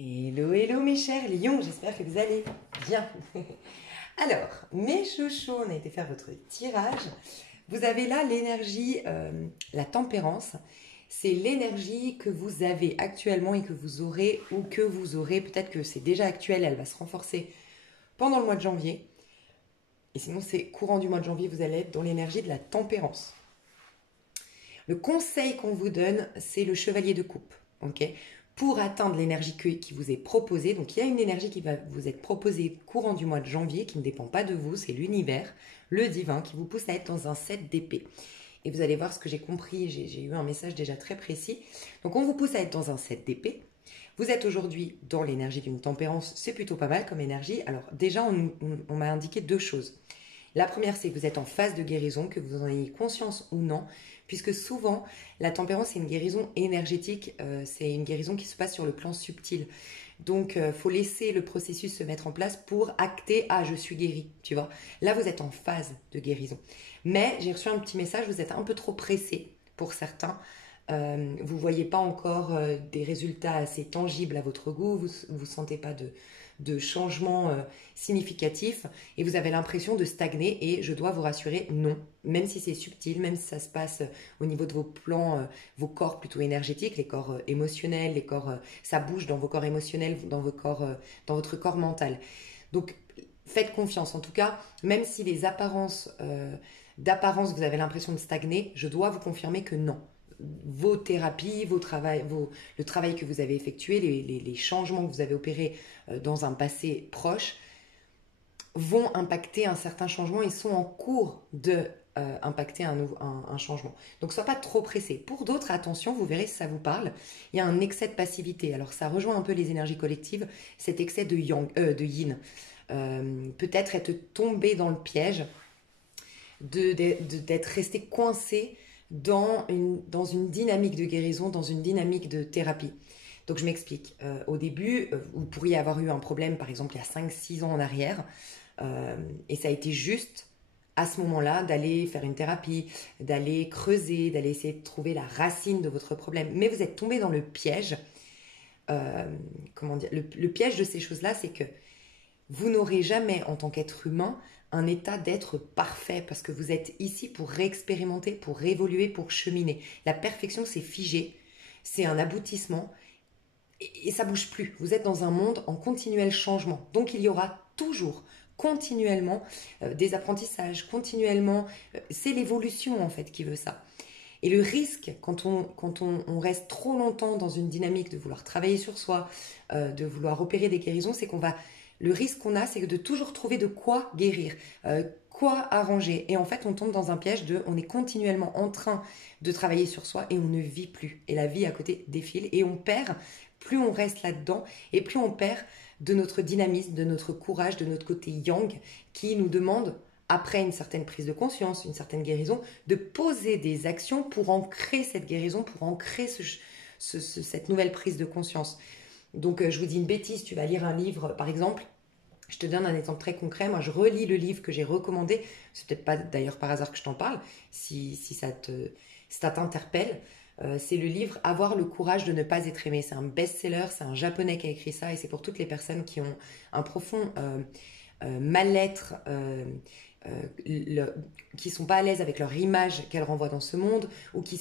Hello, hello mes chers lions, j'espère que vous allez bien. Alors, mes chouchous, on a été faire votre tirage. Vous avez là l'énergie, la tempérance. C'est l'énergie que vous avez actuellement et que vous aurez ou que vous aurez. Peut-être que c'est déjà actuel, elle va se renforcer pendant le mois de janvier. Et sinon, c'est courant du mois de janvier, vous allez être dans l'énergie de la tempérance. Le conseil qu'on vous donne, c'est le chevalier de coupe. Ok, pour atteindre l'énergie qui vous est proposée, donc il y a une énergie qui va vous être proposée courant du mois de janvier, qui ne dépend pas de vous, c'est l'univers, le divin, qui vous pousse à être dans un 7 d'épée. Et vous allez voir ce que j'ai compris, j'ai eu un message déjà très précis. Donc on vous pousse à être dans un 7 d'épée. Vous êtes aujourd'hui dans l'énergie d'une tempérance, c'est plutôt pas mal comme énergie. Alors déjà, on m'a indiqué deux choses. La première, c'est que vous êtes en phase de guérison, que vous en ayez conscience ou non, puisque souvent, la tempérance, c'est une guérison énergétique, c'est une guérison qui se passe sur le plan subtil. Donc, il faut laisser le processus se mettre en place pour acter « Ah, je suis guéri », tu vois. Là, vous êtes en phase de guérison. Mais j'ai reçu un petit message, vous êtes un peu trop pressé pour certains. Vous ne voyez pas encore des résultats assez tangibles à votre goût, vous ne sentez pas de changement significatif et vous avez l'impression de stagner et je dois vous rassurer, non. Même si c'est subtil, même si ça se passe au niveau de vos plans, vos corps plutôt énergétiques, les corps émotionnels, les corps, ça bouge dans vos corps émotionnels, dans vos corps, dans votre corps mental. Donc faites confiance. En tout cas, même si les apparences, d'apparence vous avez l'impression de stagner, je dois vous confirmer que non. Vos thérapies, le travail que vous avez effectué, les changements que vous avez opérés dans un passé proche vont impacter un certain changement et sont en cours de impacter un changement. Donc, sois pas trop pressé. Pour d'autres, attention, vous verrez si ça vous parle, il y a un excès de passivité. Alors, ça rejoint un peu les énergies collectives, cet excès de yin. Peut-être être tombé dans le piège d'être resté coincé dans une dynamique de guérison, dans une dynamique de thérapie. Donc je m'explique. Au début, vous pourriez avoir eu un problème, par exemple, il y a 5-6 ans en arrière, et ça a été juste à ce moment-là d'aller faire une thérapie, d'aller creuser, d'aller essayer de trouver la racine de votre problème. Mais vous êtes tombé dans le piège. Comment dire, le piège de ces choses-là, c'est que vous n'aurez jamais, en tant qu'être humain, un état d'être parfait parce que vous êtes ici pour réexpérimenter, pour évoluer, pour cheminer. La perfection, c'est figé, c'est un aboutissement et ça bouge plus. Vous êtes dans un monde en continuel changement. Donc il y aura toujours, continuellement, des apprentissages, continuellement. C'est l'évolution en fait qui veut ça. Et le risque, quand on reste trop longtemps dans une dynamique de vouloir travailler sur soi, de vouloir opérer des guérisons, c'est qu'on va... Le risque qu'on a, c'est de toujours trouver de quoi guérir, quoi arranger. Et en fait, on tombe dans un piège on est continuellement en train de travailler sur soi et on ne vit plus. Et la vie à côté défile et on perd, plus on reste là-dedans et plus on perd de notre dynamisme, de notre courage, de notre côté yang qui nous demande, après une certaine prise de conscience, une certaine guérison, de poser des actions pour ancrer cette guérison, pour ancrer cette nouvelle prise de conscience. Donc je vous dis une bêtise, tu vas lire un livre par exemple, je te donne un exemple très concret, moi je relis le livre que j'ai recommandé, c'est peut-être pas d'ailleurs par hasard que je t'en parle, si ça t'interpelle, c'est le livre Avoir le courage de ne pas être aimé, c'est un best-seller, c'est un japonais qui a écrit ça et c'est pour toutes les personnes qui ont un profond mal-être, qui sont pas à l'aise avec leur image qu'elles renvoient dans ce monde ou qui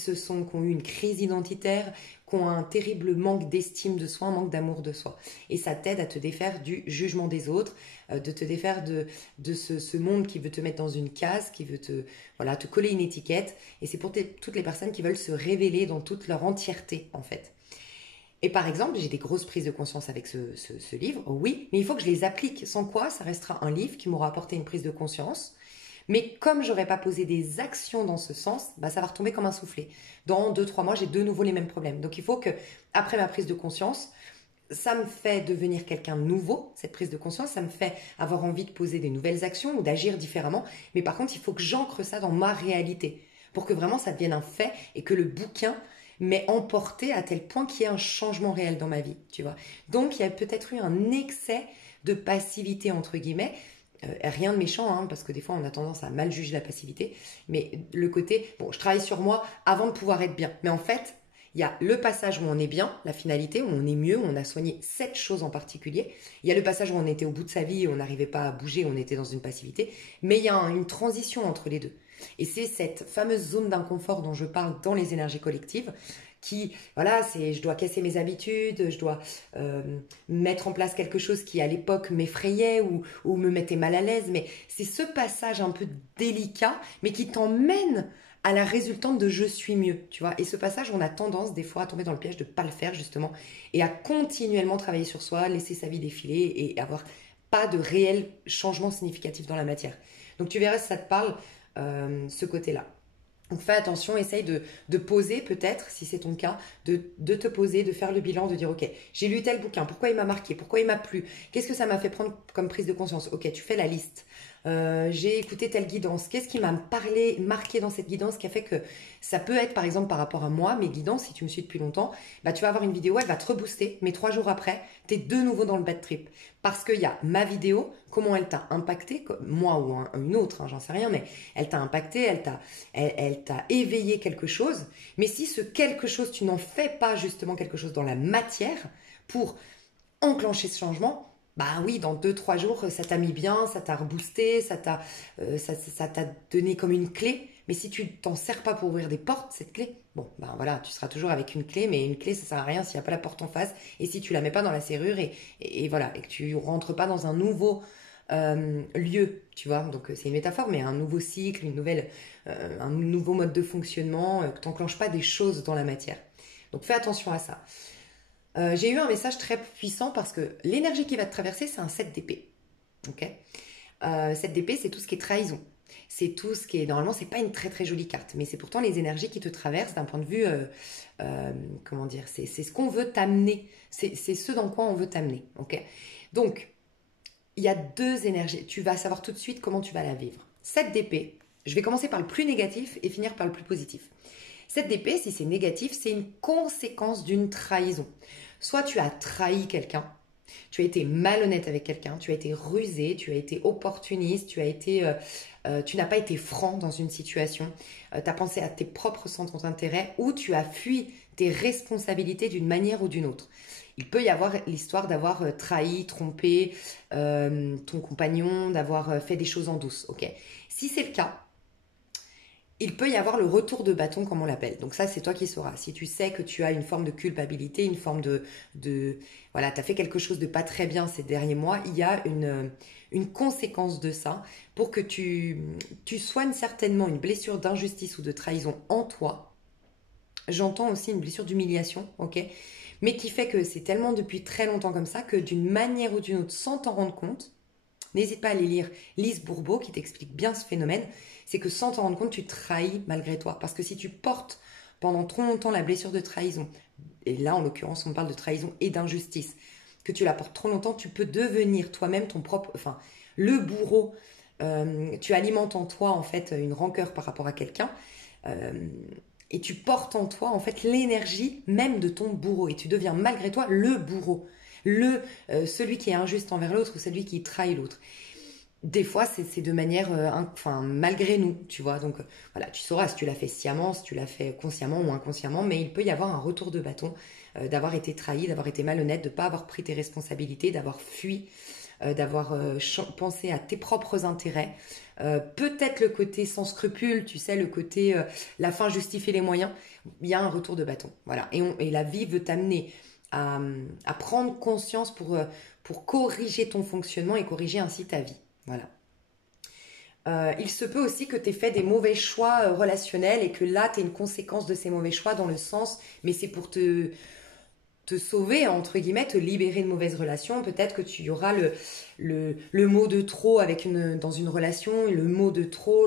ont eu une crise identitaire, qui ont un terrible manque d'estime de soi, un manque d'amour de soi. Et ça t'aide à te défaire du jugement des autres, de te défaire de ce monde qui veut te mettre dans une case, qui veut te coller une étiquette. Et c'est pour toutes les personnes qui veulent se révéler dans toute leur entièreté, en fait. Et par exemple, j'ai des grosses prises de conscience avec ce livre, oui, mais il faut que je les applique, sans quoi ça restera un livre qui m'aura apporté une prise de conscience. Mais comme j'aurais pas posé des actions dans ce sens, bah ça va retomber comme un soufflet. Dans 2-3 mois, j'ai de nouveau les mêmes problèmes. Donc il faut que, après ma prise de conscience, ça me fait devenir quelqu'un de nouveau, cette prise de conscience, ça me fait avoir envie de poser des nouvelles actions ou d'agir différemment. Mais par contre, il faut que j'ancre ça dans ma réalité pour que vraiment ça devienne un fait et que le bouquin m'ait emporté à tel point qu'il y ait un changement réel dans ma vie, tu vois. Donc il y a peut-être eu un excès de passivité entre guillemets. Rien de méchant, hein, parce que des fois on a tendance à mal juger la passivité, mais le côté, bon, je travaille sur moi avant de pouvoir être bien, mais en fait, Il y a le passage où on est bien, la finalité, où on est mieux, où on a soigné cette chose en particulier. Il y a le passage où on était au bout de sa vie, où on n'arrivait pas à bouger, où on était dans une passivité. Mais il y a une transition entre les deux. Et c'est cette fameuse zone d'inconfort dont je parle dans les énergies collectives qui, voilà, c'est je dois casser mes habitudes, je dois mettre en place quelque chose qui à l'époque m'effrayait ou me mettait mal à l'aise. Mais c'est ce passage un peu délicat, mais qui t'emmène à la résultante de je suis mieux, tu vois. Et ce passage, on a tendance des fois à tomber dans le piège de ne pas le faire justement et à continuellement travailler sur soi, laisser sa vie défiler et avoir pas de réel changement significatif dans la matière. Donc tu verras si ça te parle, ce côté-là. Donc fais attention, essaye de poser peut-être, si c'est ton cas, de te poser, de faire le bilan, de dire ok, j'ai lu tel bouquin, pourquoi il m'a marqué, pourquoi il m'a plu, qu'est-ce que ça m'a fait prendre comme prise de conscience. Ok, tu fais la liste. J'ai écouté telle guidance, qu'est-ce qui m'a parlé, marqué dans cette guidance qui a fait que ça peut être par exemple par rapport à moi, mes guidances, si tu me suis depuis longtemps, bah, tu vas avoir une vidéo, elle va te rebooster, mais 3 jours après, tu es de nouveau dans le bad trip. Parce qu'il y a ma vidéo, comment elle t'a impacté, moi ou une autre, hein, j'en sais rien, mais elle t'a impacté, elle t'a éveillé quelque chose. Mais si ce quelque chose, tu n'en fais pas justement quelque chose dans la matière pour enclencher ce changement, bah oui, dans 2-3 jours, ça t'a mis bien, ça t'a reboosté, ça t'a donné comme une clé. Mais si tu t'en sers pas pour ouvrir des portes, cette clé, bon, ben voilà, tu seras toujours avec une clé, mais une clé, ça sert à rien s'il n'y a pas la porte en face. Et si tu la mets pas dans la serrure et voilà, et que tu rentres pas dans un nouveau lieu, tu vois. Donc c'est une métaphore, mais un nouveau cycle, un nouveau mode de fonctionnement, que tu n'enclenches pas des choses dans la matière. Donc fais attention à ça. J'ai eu un message très puissant parce que l'énergie qui va te traverser, c'est un 7 d'épée. Ok, 7 d'épée, c'est tout ce qui est trahison. C'est tout ce qui est... Normalement, c'est pas une très très jolie carte, mais c'est pourtant les énergies qui te traversent d'un point de vue... comment dire, c'est ce qu'on veut t'amener. C'est ce dans quoi on veut t'amener. Ok, donc, il y a 2 énergies. Tu vas savoir tout de suite comment tu vas la vivre. 7 d'épée, je vais commencer par le plus négatif et finir par le plus positif. 7 d'épée, si c'est négatif, c'est une conséquence d'une trahison. Soit tu as trahi quelqu'un, tu as été malhonnête avec quelqu'un, tu as été rusé, tu as été opportuniste, tu n'as pas été franc dans une situation, tu as pensé à tes propres centres d'intérêt ou tu as fui tes responsabilités d'une manière ou d'une autre. Il peut y avoir l'histoire d'avoir trahi, trompé ton compagnon, d'avoir fait des choses en douce. Ok. Si c'est le cas, il peut y avoir le retour de bâton, comme on l'appelle. Donc ça, c'est toi qui sauras. Si tu sais que tu as une forme de culpabilité, une forme voilà, tu as fait quelque chose de pas très bien ces derniers mois, il y a une conséquence de ça pour que tu soignes certainement une blessure d'injustice ou de trahison en toi. J'entends aussi une blessure d'humiliation, ok, mais qui fait que c'est tellement depuis très longtemps comme ça que d'une manière ou d'une autre, sans t'en rendre compte, n'hésite pas à aller lire Lise Bourbeau qui t'explique bien ce phénomène. C'est que sans t'en rendre compte, tu trahis malgré toi. Parce que si tu portes pendant trop longtemps la blessure de trahison, et là en l'occurrence on parle de trahison et d'injustice, que tu la portes trop longtemps, tu peux devenir toi-même ton propre, enfin le bourreau. Tu alimentes en toi en fait une rancœur par rapport à quelqu'un. Et tu portes en toi en fait l'énergie même de ton bourreau. Et tu deviens malgré toi le bourreau. Celui qui est injuste envers l'autre ou celui qui trahit l'autre. Des fois, c'est de manière, malgré nous, tu vois. Donc, voilà, tu sauras si tu l'as fait sciemment, si tu l'as fait consciemment ou inconsciemment, mais il peut y avoir un retour de bâton, d'avoir été trahi, d'avoir été malhonnête, de ne pas avoir pris tes responsabilités, d'avoir fui, d'avoir pensé à tes propres intérêts. Peut-être le côté sans scrupule, tu sais, le côté la fin justifie les moyens. Il y a un retour de bâton, voilà. Et la vie veut t'amener à prendre conscience pour corriger ton fonctionnement et corriger ainsi ta vie. Voilà. Il se peut aussi que tu aies fait des mauvais choix relationnels et que là, tu aies une conséquence de ces mauvais choix dans le sens, mais c'est pour te sauver, entre guillemets, te libérer de mauvaises relations. Peut-être que tu y auras le mot de trop dans une relation, le mot de trop,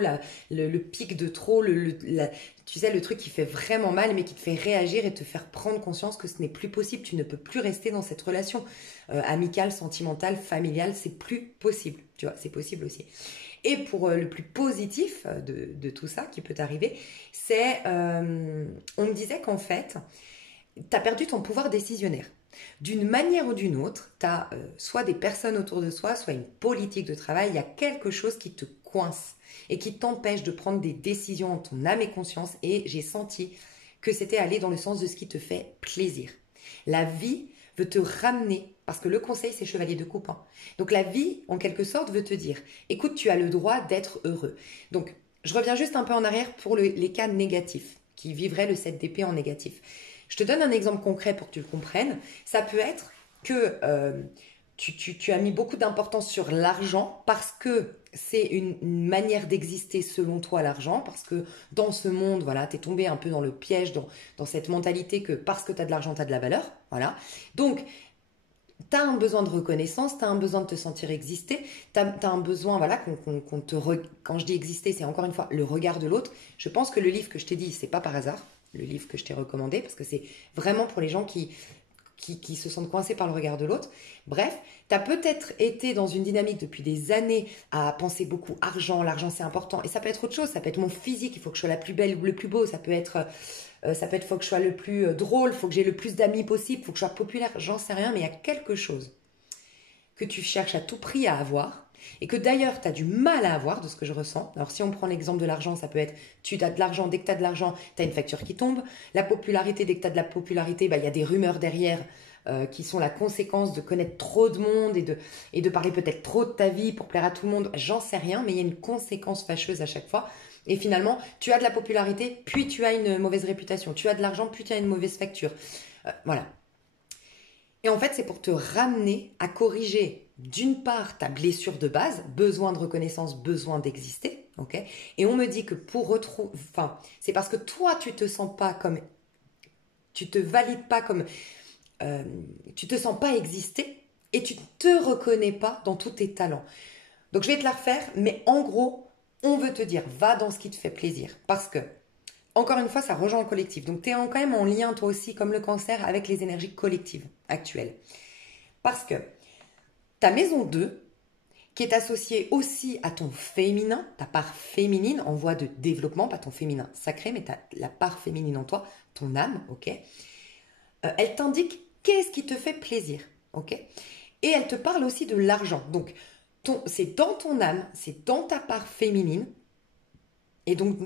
le pic de trop, tu sais, le truc qui fait vraiment mal, mais qui te fait réagir et te faire prendre conscience que ce n'est plus possible. Tu ne peux plus rester dans cette relation amicale, sentimentale, familiale. C'est plus possible. Tu vois, c'est possible aussi. Et pour le plus positif de tout ça qui peut t'arriver, c'est, on me disait qu'en fait, tu as perdu ton pouvoir décisionnaire. D'une manière ou d'une autre, tu as soit des personnes autour de soi, soit une politique de travail, il y a quelque chose qui te coince et qui t'empêche de prendre des décisions en ton âme et conscience. Et j'ai senti que c'était aller dans le sens de ce qui te fait plaisir. La vie veut te ramener, parce que le conseil, c'est chevalier de coupe. Hein. Donc la vie, en quelque sorte, veut te dire, écoute, tu as le droit d'être heureux. Donc, je reviens juste un peu en arrière pour les cas négatifs, qui vivraient le 7 d'épée en négatif. Je te donne un exemple concret pour que tu le comprennes. Ça peut être que tu as mis beaucoup d'importance sur l'argent parce que c'est une manière d'exister selon toi, l'argent, parce que dans ce monde, voilà, tu es tombé un peu dans le piège, dans cette mentalité que parce que tu as de l'argent, tu as de la valeur. Voilà. Donc, tu as un besoin de reconnaissance, tu as un besoin de te sentir exister, tu as un besoin, voilà, quand je dis exister, c'est encore une fois le regard de l'autre. Je pense que le livre que je t'ai dit, c'est pas par hasard, le livre que je t'ai recommandé, parce que c'est vraiment pour les gens qui se sentent coincés par le regard de l'autre. Bref, tu as peut-être été dans une dynamique depuis des années à penser beaucoup argent, l'argent c'est important, et ça peut être autre chose, ça peut être mon physique, il faut que je sois la plus belle ou le plus beau, ça peut être faut que je sois le plus drôle, faut que j'ai le plus d'amis possible, faut que je sois populaire, j'en sais rien, mais il y a quelque chose que tu cherches à tout prix à avoir, et que d'ailleurs tu as du mal à avoir de ce que je ressens. Alors si on prend l'exemple de l'argent, ça peut être tu as de l'argent, dès que tu as de l'argent, tu as une facture qui tombe. La popularité, dès que tu as de la popularité, il y a des rumeurs derrière qui sont la conséquence de connaître trop de monde et de parler peut-être trop de ta vie pour plaire à tout le monde. J'en sais rien, mais il y a une conséquence fâcheuse à chaque fois. Et finalement, tu as de la popularité, puis tu as une mauvaise réputation. Tu as de l'argent, puis tu as une mauvaise facture. Voilà. Et en fait, c'est pour te ramener à corriger, d'une part, ta blessure de base, besoin de reconnaissance, besoin d'exister, ok. Et on me dit que pour retrouver... Enfin, c'est parce que toi, tu te sens pas comme... Tu te valides pas comme... tu te sens pas exister et tu te reconnais pas dans tous tes talents. Donc, je vais te la refaire, mais en gros, on veut te dire, va dans ce qui te fait plaisir. Parce que, encore une fois, ça rejoint le collectif. Donc, tu es quand même en lien, toi aussi, comme le cancer, avec les énergies collectives actuelles. Parce que ta maison 2, qui est associée aussi à ton féminin, ta part féminine en voie de développement, pas ton féminin sacré, mais la part féminine en toi, ton âme, ok, elle t'indique qu'est-ce qui te fait plaisir, ok. Et elle te parle aussi de l'argent. Donc, c'est dans ton âme, c'est dans ta part féminine. Et donc,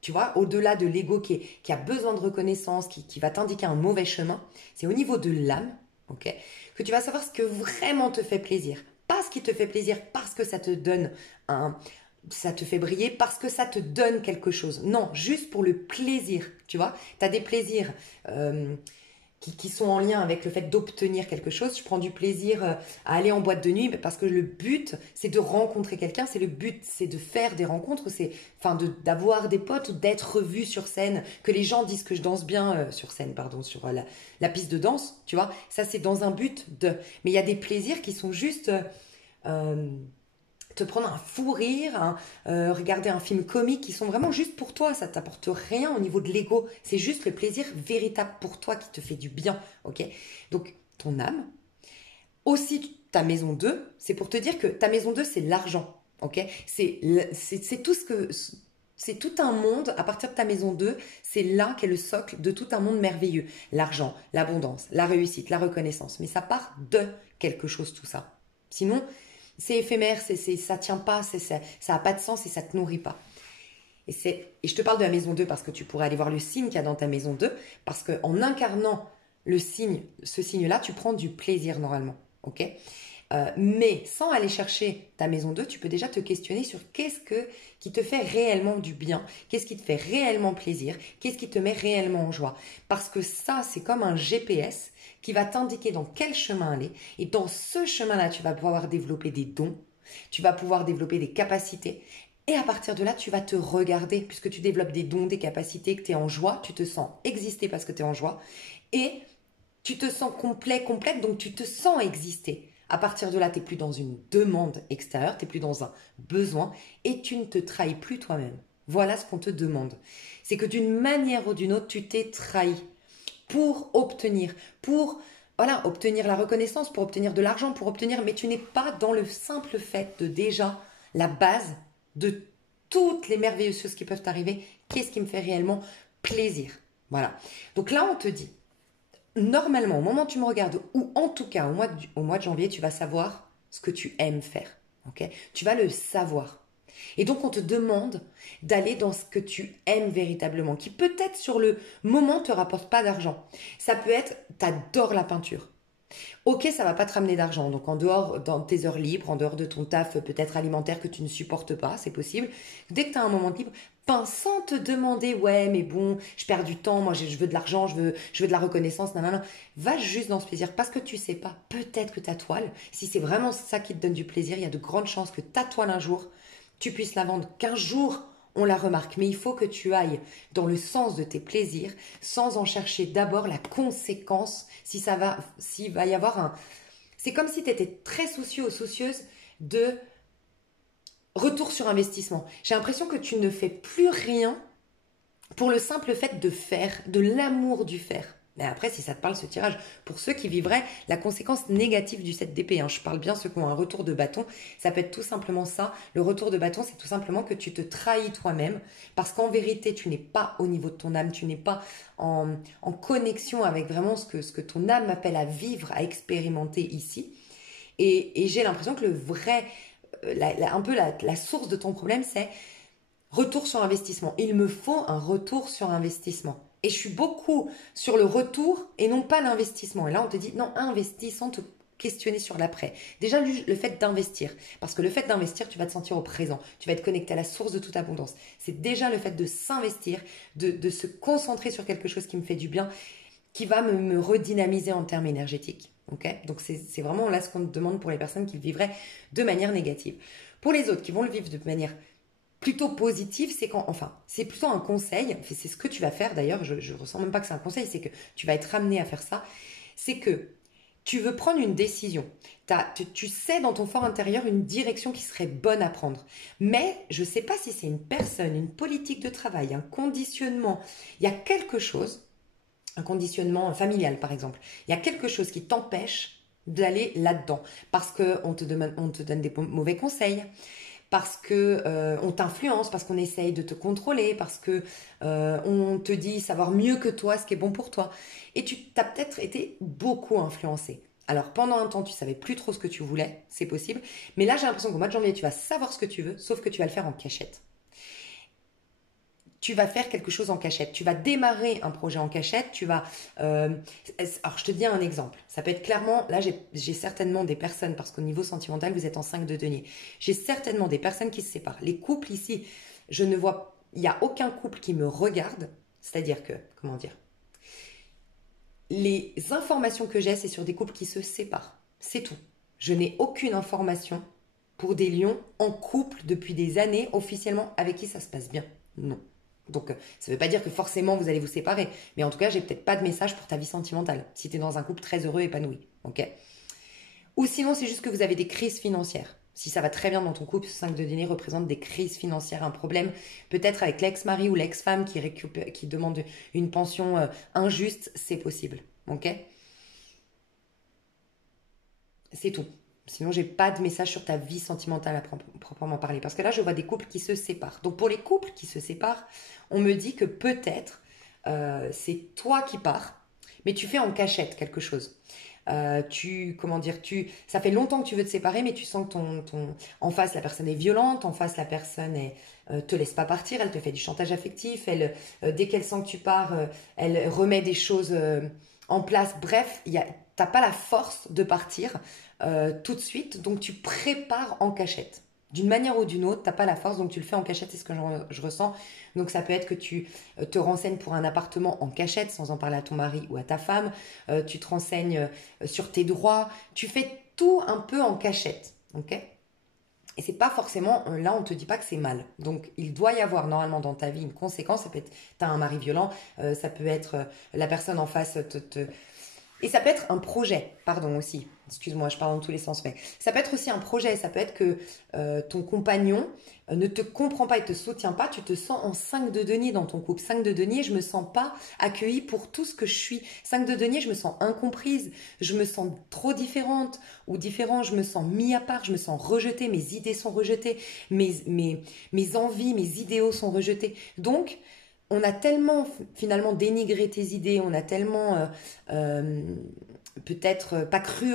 tu vois, au-delà de l'ego qui a besoin de reconnaissance, qui va t'indiquer un mauvais chemin, c'est au niveau de l'âme, ok, que tu vas savoir ce que vraiment te fait plaisir. Pas ce qui te fait plaisir parce que ça te donne ça te fait briller, parce que ça te donne quelque chose. Non, juste pour le plaisir, tu vois. Tu as des plaisirs qui sont en lien avec le fait d'obtenir quelque chose. Je prends du plaisir à aller en boîte de nuit parce que le but, c'est de rencontrer quelqu'un. C'est le but, c'est de faire des rencontres, d'avoir des potes ou d'être vu sur scène, que les gens disent que je danse bien sur scène, pardon, sur la piste de danse, tu vois. Ça, c'est dans un but de... Mais il y a des plaisirs qui sont juste... te prendre un fou rire, regarder un film comique qui sont vraiment juste pour toi, ça t'apporte rien au niveau de l'ego, c'est juste le plaisir véritable pour toi qui te fait du bien, ok. Donc ton âme, aussi ta maison 2, c'est pour te dire que ta maison 2 c'est l'argent, ok. C'est tout ce que... C'est tout un monde, à partir de ta maison 2, c'est là qu'est le socle de tout un monde merveilleux. L'argent, l'abondance, la réussite, la reconnaissance. Mais ça part de quelque chose tout ça. Sinon... c'est éphémère, ça tient pas, ça a pas de sens et ça te nourrit pas. Et je te parle de la maison 2 parce que tu pourrais aller voir le signe qu'il y a dans ta maison 2, parce qu'en incarnant ce signe-là, tu prends du plaisir normalement, ok. Mais sans aller chercher ta maison 2, tu peux déjà te questionner sur qu'est-ce qui te fait réellement du bien, qu'est-ce qui te fait réellement plaisir, qu'est-ce qui te met réellement en joie. Parce que ça, c'est comme un GPS qui va t'indiquer dans quel chemin aller. Et dans ce chemin-là, tu vas pouvoir développer des dons, tu vas pouvoir développer des capacités. Et à partir de là, tu vas te regarder, puisque tu développes des dons, des capacités, que tu es en joie, tu te sens exister parce que tu es en joie. Et tu te sens complet, complète, donc tu te sens exister. À partir de là, tu n'es plus dans une demande extérieure, tu n'es plus dans un besoin et tu ne te trahis plus toi-même. Voilà ce qu'on te demande. C'est que d'une manière ou d'une autre, tu t'es trahi pour obtenir la reconnaissance, pour obtenir de l'argent, mais tu n'es pas dans le simple fait de déjà la base de toutes les merveilleuses choses qui peuvent t'arriver. Qu'est-ce qui me fait réellement plaisir? Voilà. Donc là, on te dit, normalement, au moment où tu me regardes, ou en tout cas au mois de janvier, tu vas savoir ce que tu aimes faire. Okay, tu vas le savoir. Et donc, on te demande d'aller dans ce que tu aimes véritablement, qui peut-être sur le moment te rapporte pas d'argent. Ça peut être, t'adores la peinture. Ok, ça va pas te ramener d'argent. Donc en dehors, dans tes heures libres, en dehors de ton taf peut-être alimentaire que tu ne supportes pas, c'est possible. Dès que tu as un moment de libre, sans te demander, ouais, mais bon, je perds du temps, moi je veux de l'argent, je veux de la reconnaissance, nanana. Va juste dans ce plaisir parce que tu sais pas, peut-être que ta toile, si c'est vraiment ça qui te donne du plaisir, il y a de grandes chances que ta toile un jour, tu puisses la vendre, qu'un jour on la remarque. Mais il faut que tu ailles dans le sens de tes plaisirs sans en chercher d'abord la conséquence, s'il va y avoir un... C'est comme si tu étais très soucieux ou soucieuse de retour sur investissement. J'ai l'impression que tu ne fais plus rien pour le simple fait de faire, de l'amour du faire. Mais après, si ça te parle ce tirage, pour ceux qui vivraient la conséquence négative du 7 d'épée, je parle bien ceux qui ont un retour de bâton, ça peut être tout simplement ça. Le retour de bâton, c'est tout simplement que tu te trahis toi-même, parce qu'en vérité, tu n'es pas au niveau de ton âme, tu n'es pas en connexion avec vraiment ce que ton âme appelle à vivre, à expérimenter ici. Et j'ai l'impression que le vrai, un peu la source de ton problème, c'est retour sur investissement. Il me faut un retour sur investissement. Et je suis beaucoup sur le retour et non pas l'investissement. Et là, on te dit, non, investis sans te questionner sur l'après. Déjà, le fait d'investir. Parce que le fait d'investir, tu vas te sentir au présent. Tu vas être connecté à la source de toute abondance. C'est déjà le fait de s'investir, de se concentrer sur quelque chose qui me fait du bien, qui va me redynamiser en termes énergétiques. Okay, donc, c'est vraiment là ce qu'on te demande pour les personnes qui le vivraient de manière négative. Pour les autres qui vont le vivre de manière plutôt positif, c'est plutôt un conseil, c'est ce que tu vas faire d'ailleurs, je ressens même pas que c'est un conseil, c'est que tu vas être amené à faire ça, c'est que tu veux prendre une décision, tu sais dans ton fort intérieur une direction qui serait bonne à prendre, mais je sais pas si c'est une personne, une politique de travail, un conditionnement, il y a quelque chose, un conditionnement familial par exemple, il y a quelque chose qui t'empêche d'aller là-dedans, parce qu'on te donne des mauvais conseils, parce que on t'influence, parce qu'on essaye de te contrôler, parce que on te dit savoir mieux que toi ce qui est bon pour toi. Et tu as peut-être été beaucoup influencé. Alors pendant un temps, tu savais plus trop ce que tu voulais, c'est possible. Mais là, j'ai l'impression qu'au mois de janvier, tu vas savoir ce que tu veux, sauf que tu vas le faire en cachette. Tu vas faire quelque chose en cachette. Tu vas démarrer un projet en cachette. Alors, je te dis un exemple. Ça peut être clairement... Là, j'ai certainement des personnes, parce qu'au niveau sentimental, vous êtes en 5 de denier. J'ai certainement des personnes qui se séparent. Les couples ici, je ne vois... Il n'y a aucun couple qui me regarde. C'est-à-dire que... Comment dire? Les informations que j'ai, c'est sur des couples qui se séparent. C'est tout. Je n'ai aucune information pour des lions en couple depuis des années, officiellement, avec qui ça se passe bien. Non. Donc, ça ne veut pas dire que forcément vous allez vous séparer. Mais en tout cas, j'ai peut-être pas de message pour ta vie sentimentale. Si tu es dans un couple très heureux, épanoui. Ok. Ou sinon, c'est juste que vous avez des crises financières. Si ça va très bien dans ton couple, 5 de denier représente des crises financières, un problème peut-être avec l'ex-mari ou l'ex-femme qui demande une pension injuste, c'est possible. Ok. C'est tout. Sinon, j'ai pas de message sur ta vie sentimentale à proprement parler. Parce que là, je vois des couples qui se séparent. Donc, pour les couples qui se séparent, on me dit que peut-être c'est toi qui pars, mais tu fais en cachette quelque chose. Ça fait longtemps que tu veux te séparer, mais tu sens que en face, la personne est violente, en face, la personne te laisse pas partir, elle te fait du chantage affectif, dès qu'elle sent que tu pars, elle remet des choses en place. Bref, t'as pas la force de partir tout de suite, donc tu prépares en cachette. D'une manière ou d'une autre, t'as pas la force, donc tu le fais en cachette, c'est ce que je ressens. Donc ça peut être que tu te renseignes pour un appartement en cachette, sans en parler à ton mari ou à ta femme. Tu te renseignes sur tes droits. Tu fais tout un peu en cachette, ok? Et c'est pas forcément, là on te dit pas que c'est mal. Donc il doit y avoir normalement dans ta vie une conséquence. Ça peut être, t'as un mari violent, ça peut être la personne en face Et ça peut être un projet, pardon aussi. Excuse-moi, je parle dans tous les sens, mais ça peut être aussi un projet. Ça peut être que ton compagnon ne te comprend pas et te soutient pas. Tu te sens en 5 de denier dans ton couple. 5 de denier, je me sens pas accueillie pour tout ce que je suis. 5 de denier, je me sens incomprise. Je me sens trop différente ou différent. Je me sens mis à part. Je me sens rejetée. Mes idées sont rejetées. Mes envies, mes idéaux sont rejetés. Donc, on a tellement finalement dénigré tes idées, on a tellement peut-être pas cru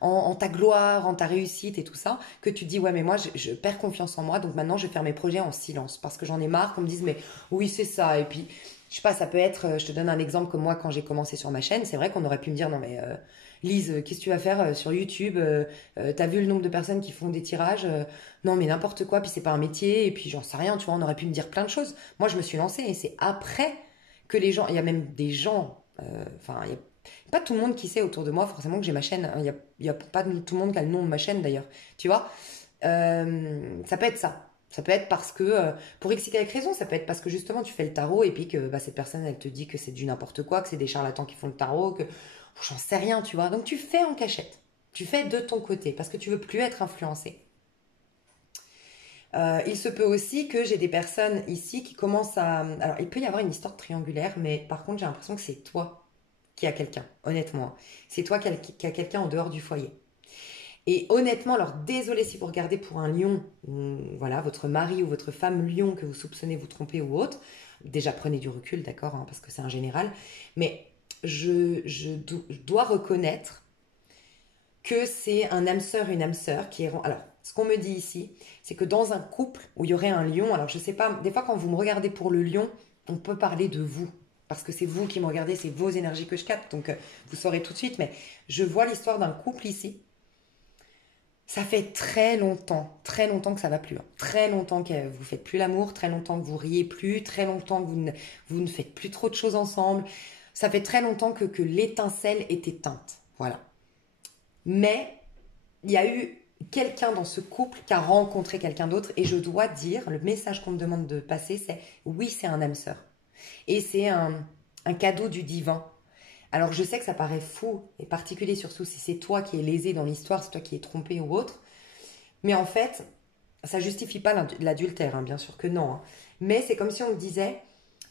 en ta gloire, en ta réussite et tout ça, que tu te dis ouais mais moi je perds confiance en moi, donc maintenant je vais faire mes projets en silence parce que j'en ai marre qu'on me dise mais oui c'est ça, et puis je sais pas, ça peut être, je te donne un exemple comme moi quand j'ai commencé sur ma chaîne, c'est vrai qu'on aurait pu me dire non mais Lise, qu'est-ce que tu vas faire sur YouTube, t'as vu le nombre de personnes qui font des tirages, non mais n'importe quoi, puis c'est pas un métier, et puis j'en sais rien, tu vois, on aurait pu me dire plein de choses. Moi je me suis lancée et c'est après que les gens, il y a même des gens, enfin il y a pas tout le monde qui sait autour de moi forcément que j'ai ma chaîne, hein. Il y a pas tout le monde qui a le nom de ma chaîne d'ailleurs, tu vois. Ça peut être ça. Ça peut être parce que, pour X, Y raison, ça peut être parce que justement tu fais le tarot et puis que bah, cette personne elle te dit que c'est du n'importe quoi, que c'est des charlatans qui font le tarot, que j'en sais rien, tu vois. Donc tu fais en cachette. Tu fais de ton côté parce que tu veux plus être influencé. Il se peut aussi que j'ai des personnes ici qui commencent à... Alors il peut y avoir une histoire triangulaire, mais par contre j'ai l'impression que c'est toi qui as quelqu'un, honnêtement. C'est toi qui as quelqu'un en dehors du foyer. Et honnêtement, alors désolé si vous regardez pour un lion, voilà, votre mari ou votre femme lion que vous soupçonnez vous tromper ou autre, déjà prenez du recul, d'accord, hein, parce que c'est un général, mais je dois reconnaître que c'est un âme sœur, une âme sœur qui est... Alors, ce qu'on me dit ici, c'est que dans un couple où il y aurait un lion, alors je sais pas, des fois quand vous me regardez pour le lion, on peut parler de vous, parce que c'est vous qui me regardez, c'est vos énergies que je capte, donc vous saurez tout de suite, mais je vois l'histoire d'un couple ici. Ça fait très longtemps que ça va plus, hein. Très longtemps que vous faites plus l'amour, très longtemps que vous riez plus, très longtemps que vous ne faites plus trop de choses ensemble. Ça fait très longtemps que l'étincelle est éteinte. Voilà. Mais il y a eu quelqu'un dans ce couple qui a rencontré quelqu'un d'autre et je dois dire, le message qu'on me demande de passer, c'est oui, c'est un âme sœur. Et c'est un cadeau du divin. Alors je sais que ça paraît fou et particulier surtout si c'est toi qui es lésé dans l'histoire, c'est toi qui es trompé ou autre. Mais en fait, ça justifie pas l'adultère, hein, bien sûr que non, hein. Mais c'est comme si on me disait,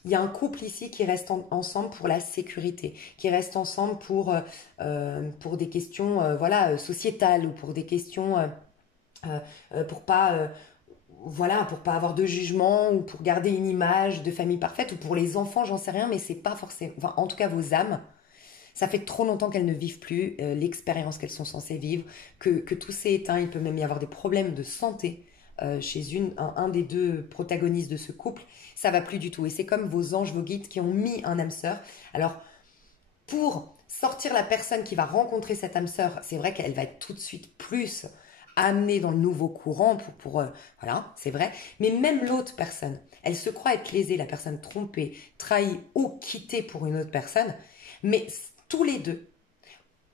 il y a un couple ici qui reste ensemble pour la sécurité, qui reste ensemble pour des questions voilà, sociétales ou pour des questions pour pas... voilà, pour pas avoir de jugement ou pour garder une image de famille parfaite ou pour les enfants, j'en sais rien, mais c'est pas forcément... Enfin, en tout cas, vos âmes, ça fait trop longtemps qu'elles ne vivent plus l'expérience qu'elles sont censées vivre, que tout s'est éteint. Il peut même y avoir des problèmes de santé chez un des deux protagonistes de ce couple. Ça va plus du tout. Et c'est comme vos anges, vos guides qui ont mis un âme sœur. Alors, pour sortir la personne qui va rencontrer cette âme sœur, c'est vrai qu'elle va être tout de suite plus amenée dans le nouveau courant voilà, c'est vrai. Mais même l'autre personne, elle se croit être lésée, la personne trompée, trahie ou quittée pour une autre personne. Mais tous les deux,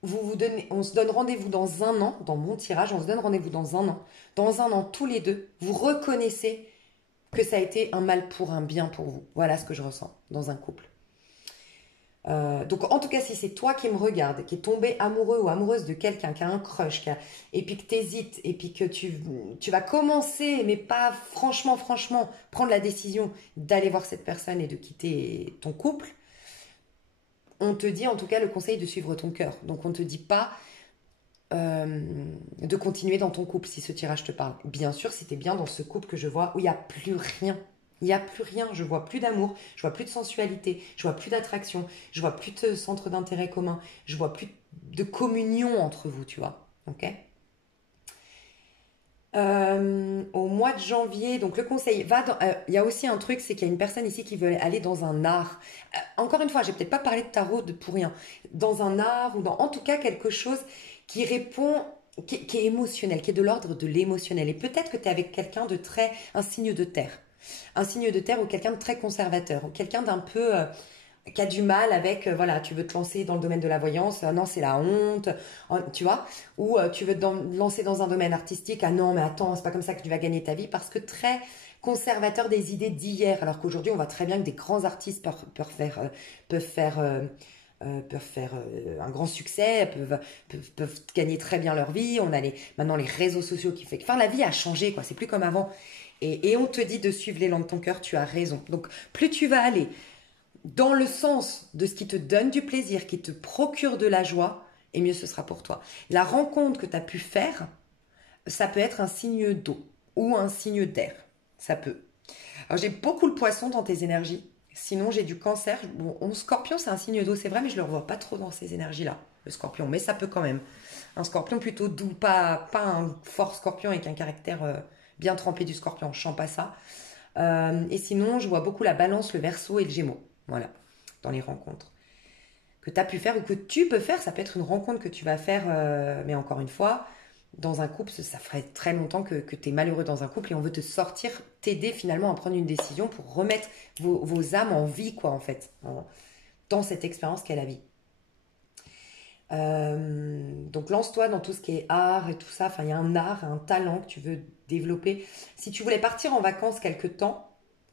on se donne rendez-vous dans un an, dans mon tirage, on se donne rendez-vous dans un an. Dans un an, tous les deux, vous reconnaissez que ça a été un mal pour un bien pour vous. Voilà ce que je ressens dans un couple. Donc en tout cas, si c'est toi qui me regardes, qui est tombé amoureux ou amoureuse de quelqu'un, qui a un crush, et puis que tu hésites, et puis que tu vas commencer, mais pas franchement, prendre la décision d'aller voir cette personne et de quitter ton couple, on te dit en tout cas le conseil de suivre ton cœur. Donc on ne te dit pas de continuer dans ton couple si ce tirage te parle. Bien sûr, si tu es bien dans ce couple que je vois où il n'y a plus rien. Il n'y a plus rien, je vois plus d'amour, je vois plus de sensualité, je vois plus d'attraction, je vois plus de centre d'intérêt commun, je vois plus de communion entre vous, tu vois. Ok. Au mois de janvier, donc le conseil va dans. Il y a aussi un truc, c'est qu'il y a une personne ici qui veut aller dans un art. Encore une fois, j'ai peut-être pas parlé de tarot pour rien. Dans un art ou en tout cas quelque chose qui répond, qui est émotionnel, qui est de l'ordre de l'émotionnel. Et peut-être que tu es avec quelqu'un de très, un signe de terre. Un signe de terre ou quelqu'un de très conservateur, ou quelqu'un d'un peu qui a du mal avec, voilà, tu veux te lancer dans le domaine de la voyance, non, c'est la honte, tu vois, ou tu veux te lancer dans un domaine artistique, ah non, mais attends, c'est pas comme ça que tu vas gagner ta vie, parce que très conservateur des idées d'hier, alors qu'aujourd'hui, on voit très bien que des grands artistes peuvent faire un grand succès, peuvent gagner très bien leur vie. On a maintenant les réseaux sociaux qui fait que... Enfin, la vie a changé, quoi. C'est plus comme avant. Et on te dit de suivre l'élan de ton cœur, tu as raison. Donc, plus tu vas aller dans le sens de ce qui te donne du plaisir, qui te procure de la joie, et mieux ce sera pour toi. La rencontre que tu as pu faire, ça peut être un signe d'eau ou un signe d'air. Ça peut. Alors, j'ai beaucoup le poisson dans tes énergies. Sinon, j'ai du cancer. Bon, Scorpion, c'est un signe d'eau, c'est vrai, mais je ne le revois pas trop dans ces énergies-là. le scorpion, mais ça peut quand même. Un scorpion plutôt doux, pas un fort scorpion avec un caractère bien trempé du scorpion, je sens pas ça. Et sinon, je vois beaucoup la balance, le verseau et le gémeaux, voilà, dans les rencontres que tu as pu faire ou que tu peux faire. Ça peut être une rencontre que tu vas faire, mais encore une fois, dans un couple, ça ferait très longtemps que tu es malheureux dans un couple et on veut te sortir, t'aider finalement à prendre une décision pour remettre vos âmes en vie, quoi, en fait, dans cette expérience qu'est la vie. Donc lance-toi dans tout ce qui est art et tout ça. Enfin, il y a un art, un talent que tu veux développer. Si tu voulais partir en vacances quelque temps,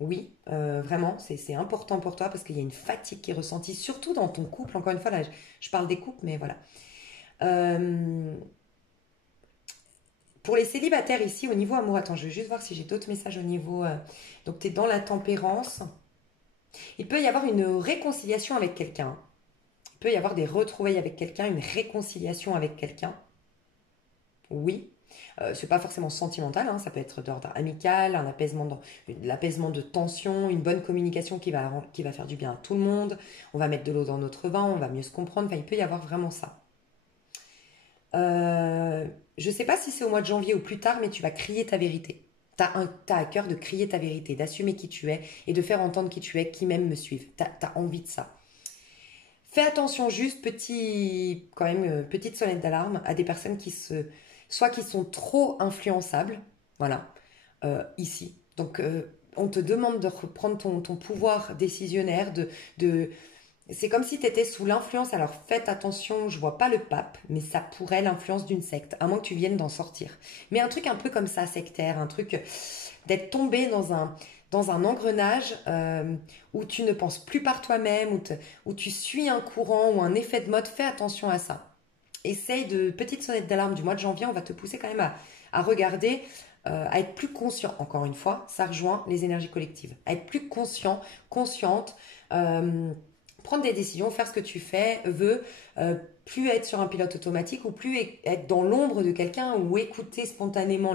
oui, vraiment, c'est important pour toi parce qu'il y a une fatigue qui est ressentie, surtout dans ton couple. Encore une fois, là, je parle des couples, mais voilà. Euh, pour les célibataires ici, au niveau amour, attends, je vais juste voir si j'ai d'autres messages au niveau... Donc, tu es dans la tempérance. Il peut y avoir une réconciliation avec quelqu'un. Il peut y avoir des retrouvailles avec quelqu'un, une réconciliation avec quelqu'un. Oui. C'est pas forcément sentimental, hein, ça peut être d'ordre amical, l'apaisement de tension, une bonne communication qui va faire du bien à tout le monde. On va mettre de l'eau dans notre vin, on va mieux se comprendre. Enfin, il peut y avoir vraiment ça. Je sais pas si c'est au mois de janvier ou plus tard, mais tu vas crier ta vérité. T'as à cœur de crier ta vérité, d'assumer qui tu es et de faire entendre qui tu es, qui même me suivent. T'as envie de ça. Fais attention juste, petite sonnette d'alarme à des personnes soit qui sont trop influençables, voilà, ici. Donc, on te demande de reprendre ton pouvoir décisionnaire, c'est comme si tu étais sous l'influence. Alors, faites attention, je vois pas le pape, mais ça pourrait l'influence d'une secte, à moins que tu viennes d'en sortir. Mais un truc un peu comme ça, sectaire, un truc d'être tombé dans un engrenage où tu ne penses plus par toi-même, où tu suis un courant ou un effet de mode. Fais attention à ça. Essaye petite sonnette d'alarme du mois de janvier, on va te pousser quand même à regarder, à être plus conscient. Encore une fois, ça rejoint les énergies collectives. À être plus conscient, consciente, prendre des décisions, faire ce que tu veux, plus être sur un pilote automatique ou plus être dans l'ombre de quelqu'un ou écouter spontanément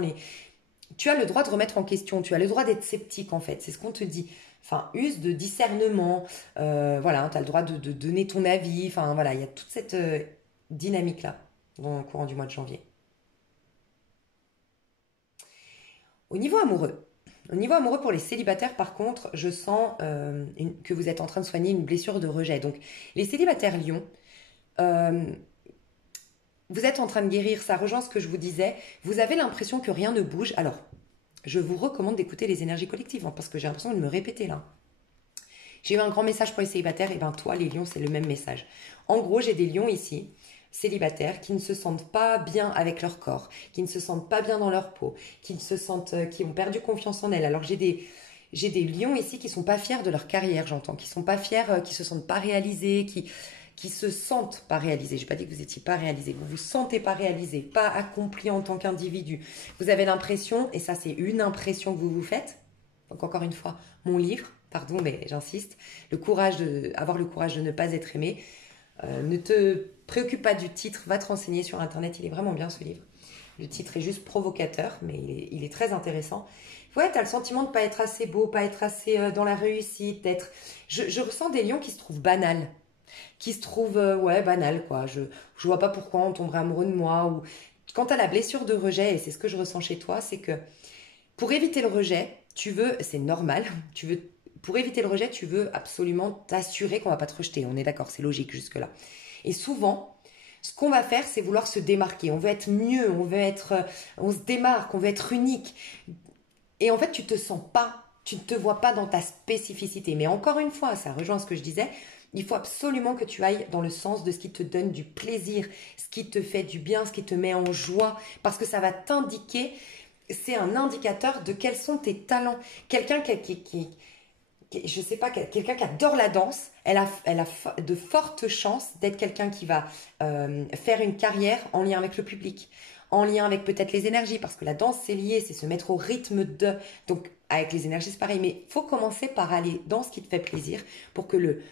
Tu as le droit de remettre en question, tu as le droit d'être sceptique en fait, c'est ce qu'on te dit. Enfin, use de discernement, voilà, tu as le droit de donner ton avis, enfin voilà, il y a toute cette dynamique-là dans le courant du mois de janvier. Au niveau amoureux pour les célibataires, par contre, je sens que vous êtes en train de soigner une blessure de rejet. Donc, les célibataires lions, vous êtes en train de guérir, ça rejoint ce que je vous disais. Vous avez l'impression que rien ne bouge. Alors, je vous recommande d'écouter les énergies collectives, hein, parce que j'ai l'impression de me répéter là. J'ai eu un grand message pour les célibataires, et bien toi, les lions, c'est le même message. En gros, j'ai des lions ici, célibataires, qui ne se sentent pas bien avec leur corps, qui ne se sentent pas bien dans leur peau, qui ont perdu confiance en elles. Alors j'ai des lions ici qui sont pas fiers de leur carrière, j'entends, qui sont pas fiers, qui se sentent pas réalisés, qui se sentent pas réalisés. J'ai pas dit que vous étiez pas réalisés, vous vous sentez pas réalisés, pas accomplis en tant qu'individu. Vous avez l'impression, et ça c'est une impression que vous vous faites, donc encore une fois, mon livre, pardon, mais j'insiste, avoir le courage de ne pas être aimé. Ne te préoccupe pas du titre, va te renseigner sur internet, il est vraiment bien ce livre. Le titre est juste provocateur, mais il est très intéressant. Ouais, tu as le sentiment de ne pas être assez beau, pas être assez dans la réussite, Je ressens des lions qui se trouvent banals, qui se trouvent, banals, quoi. Je vois pas pourquoi on tomberait amoureux de moi. Ou... Quand tu as la blessure de rejet, et c'est ce que je ressens chez toi, c'est que pour éviter le rejet, c'est normal, pour éviter le rejet, tu veux absolument t'assurer qu'on va pas te rejeter. On est d'accord, c'est logique jusque-là. Et souvent, ce qu'on va faire, c'est vouloir se démarquer. On veut être mieux, on se démarque, on veut être unique. Et en fait, tu ne te vois pas dans ta spécificité. Mais encore une fois, ça rejoint ce que je disais, il faut absolument que tu ailles dans le sens de ce qui te donne du plaisir, ce qui te fait du bien, ce qui te met en joie, parce que ça va t'indiquer, c'est un indicateur de quels sont tes talents. Quelqu'un je sais pas, quelqu'un qui adore la danse, elle a de fortes chances d'être quelqu'un qui va faire une carrière en lien avec le public, en lien avec peut-être les énergies, parce que la danse c'est lié, c'est se mettre au rythme de... Donc avec les énergies c'est pareil, mais il faut commencer par aller dans ce qui te fait plaisir pour que le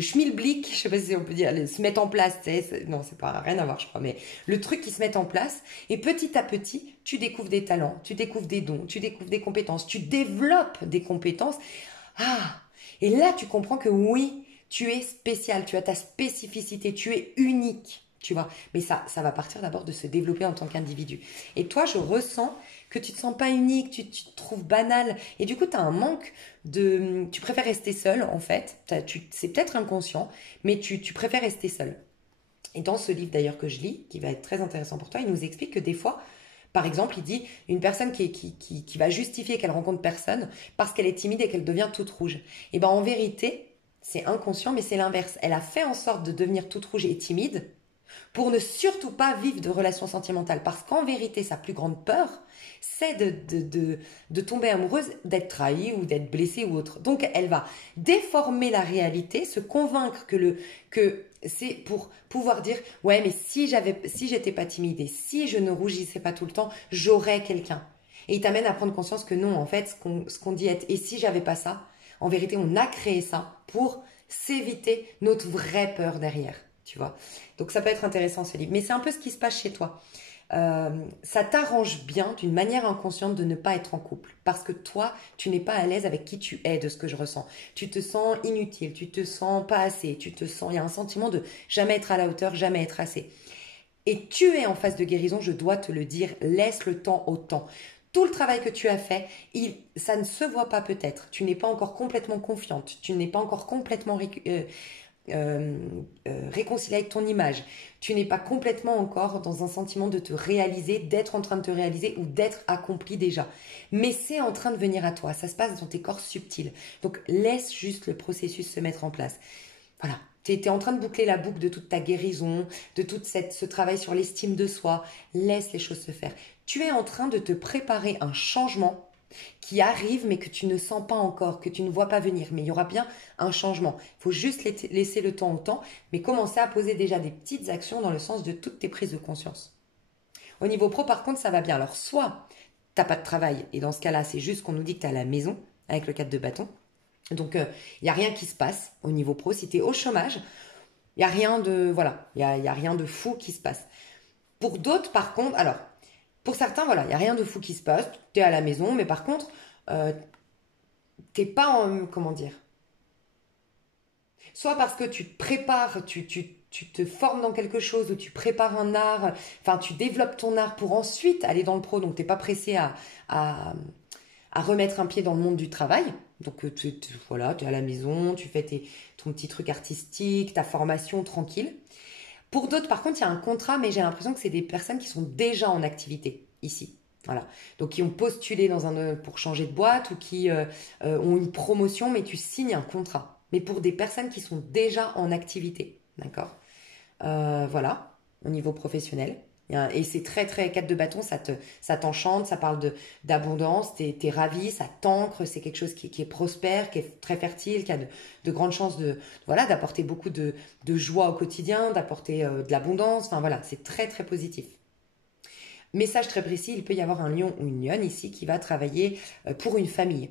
schmilblick, je sais pas si on peut dire, se mette en place, non, c'est pas rien à voir, je crois, mais le truc qui se met en place, et petit à petit, tu découvres des talents, tu découvres des dons, tu découvres des compétences, tu développes des compétences. Ah, et là, tu comprends que oui, Tu es spécial, tu as ta spécificité, tu es unique. Tu vois, mais ça va partir d'abord de se développer en tant qu'individu. Et toi, je ressens que tu te sens pas unique, tu te trouves banal. Et du coup, tu as un manque de... Tu préfères rester seul, en fait. C'est peut-être inconscient, mais tu préfères rester seul. Et dans ce livre d'ailleurs que je lis, qui va être très intéressant pour toi, il nous explique que des fois, par exemple, il dit une personne qui va justifier qu'elle rencontre personne parce qu'elle est timide et qu'elle devient toute rouge. Et bien en vérité, c'est inconscient, mais c'est l'inverse. Elle a fait en sorte de devenir toute rouge et timide pour ne surtout pas vivre de relations sentimentales. Parce qu'en vérité, sa plus grande peur, c'est de tomber amoureuse, d'être trahie ou d'être blessée ou autre. Donc, elle va déformer la réalité, se convaincre que c'est pour pouvoir dire « Ouais, mais si j'étais pas timide et si je ne rougissais pas tout le temps, j'aurais quelqu'un. » Et il t'amène à prendre conscience que non, en fait, ce qu'on dit être « Et si j'avais pas ça ?» En vérité, on a créé ça pour s'éviter notre vraie peur derrière. Tu vois. Donc ça peut être intéressant ce livre. Mais c'est un peu ce qui se passe chez toi. Ça t'arrange bien d'une manière inconsciente de ne pas être en couple. Parce que toi, tu n'es pas à l'aise avec qui tu es, de ce que je ressens. Tu te sens inutile, tu te sens pas assez, il y a un sentiment de jamais être à la hauteur, jamais être assez. Et tu es en phase de guérison, je dois te le dire, laisse le temps au temps. Tout le travail que tu as fait, ça ne se voit pas peut-être. Tu n'es pas encore complètement confiante, tu n'es pas encore complètement réconcilier avec ton image. Tu n'es pas complètement encore dans un sentiment de te réaliser, d'être en train de te réaliser ou d'être accompli déjà. Mais c'est en train de venir à toi. Ça se passe dans tes corps subtils. Donc laisse juste le processus se mettre en place. Voilà. Tu es en train de boucler la boucle de toute ta guérison, de tout ce travail sur l'estime de soi. Laisse les choses se faire. Tu es en train de te préparer un changement qui arrive mais que tu ne sens pas encore, que tu ne vois pas venir. Mais il y aura bien un changement. Il faut juste laisser le temps au temps, mais commencer à poser déjà des petites actions dans le sens de toutes tes prises de conscience. Au niveau pro, par contre, ça va bien. Alors, soit tu n'as pas de travail, et dans ce cas-là, c'est juste qu'on nous dit que tu es à la maison avec le 4 de bâton. Donc, il n'y a rien qui se passe au niveau pro. Si tu es au chômage, il n'y a rien de... Voilà, il y a rien de fou qui se passe. Pour d'autres, par contre... Alors, pour certains, voilà, il n'y a rien de fou qui se passe. Tu es à la maison, mais par contre, t'es pas en... Comment dire? Soit parce que tu te prépares, tu te formes dans quelque chose, ou tu prépares un art, enfin, tu développes ton art pour ensuite aller dans le pro. Donc, tu n'es pas pressé à remettre un pied dans le monde du travail. Donc, voilà, tu es à la maison, tu fais ton petit truc artistique, ta formation tranquille. Pour d'autres, par contre, il y a un contrat, mais j'ai l'impression que c'est des personnes qui sont déjà en activité ici. Voilà. Donc, qui ont postulé pour changer de boîte ou qui ont une promotion, mais tu signes un contrat. Mais pour des personnes qui sont déjà en activité. D'accord. Voilà, au niveau professionnel. Et c'est très, très 4 de bâton, ça t'enchante, ça parle d'abondance, t'es ravi, ça t'ancre, c'est quelque chose qui est prospère, qui est très fertile, qui a de grandes chances d'apporter beaucoup de joie au quotidien, d'apporter de l'abondance. Enfin voilà, c'est très, très positif. Message très précis, il peut y avoir un lion ou une lionne ici qui va travailler pour une famille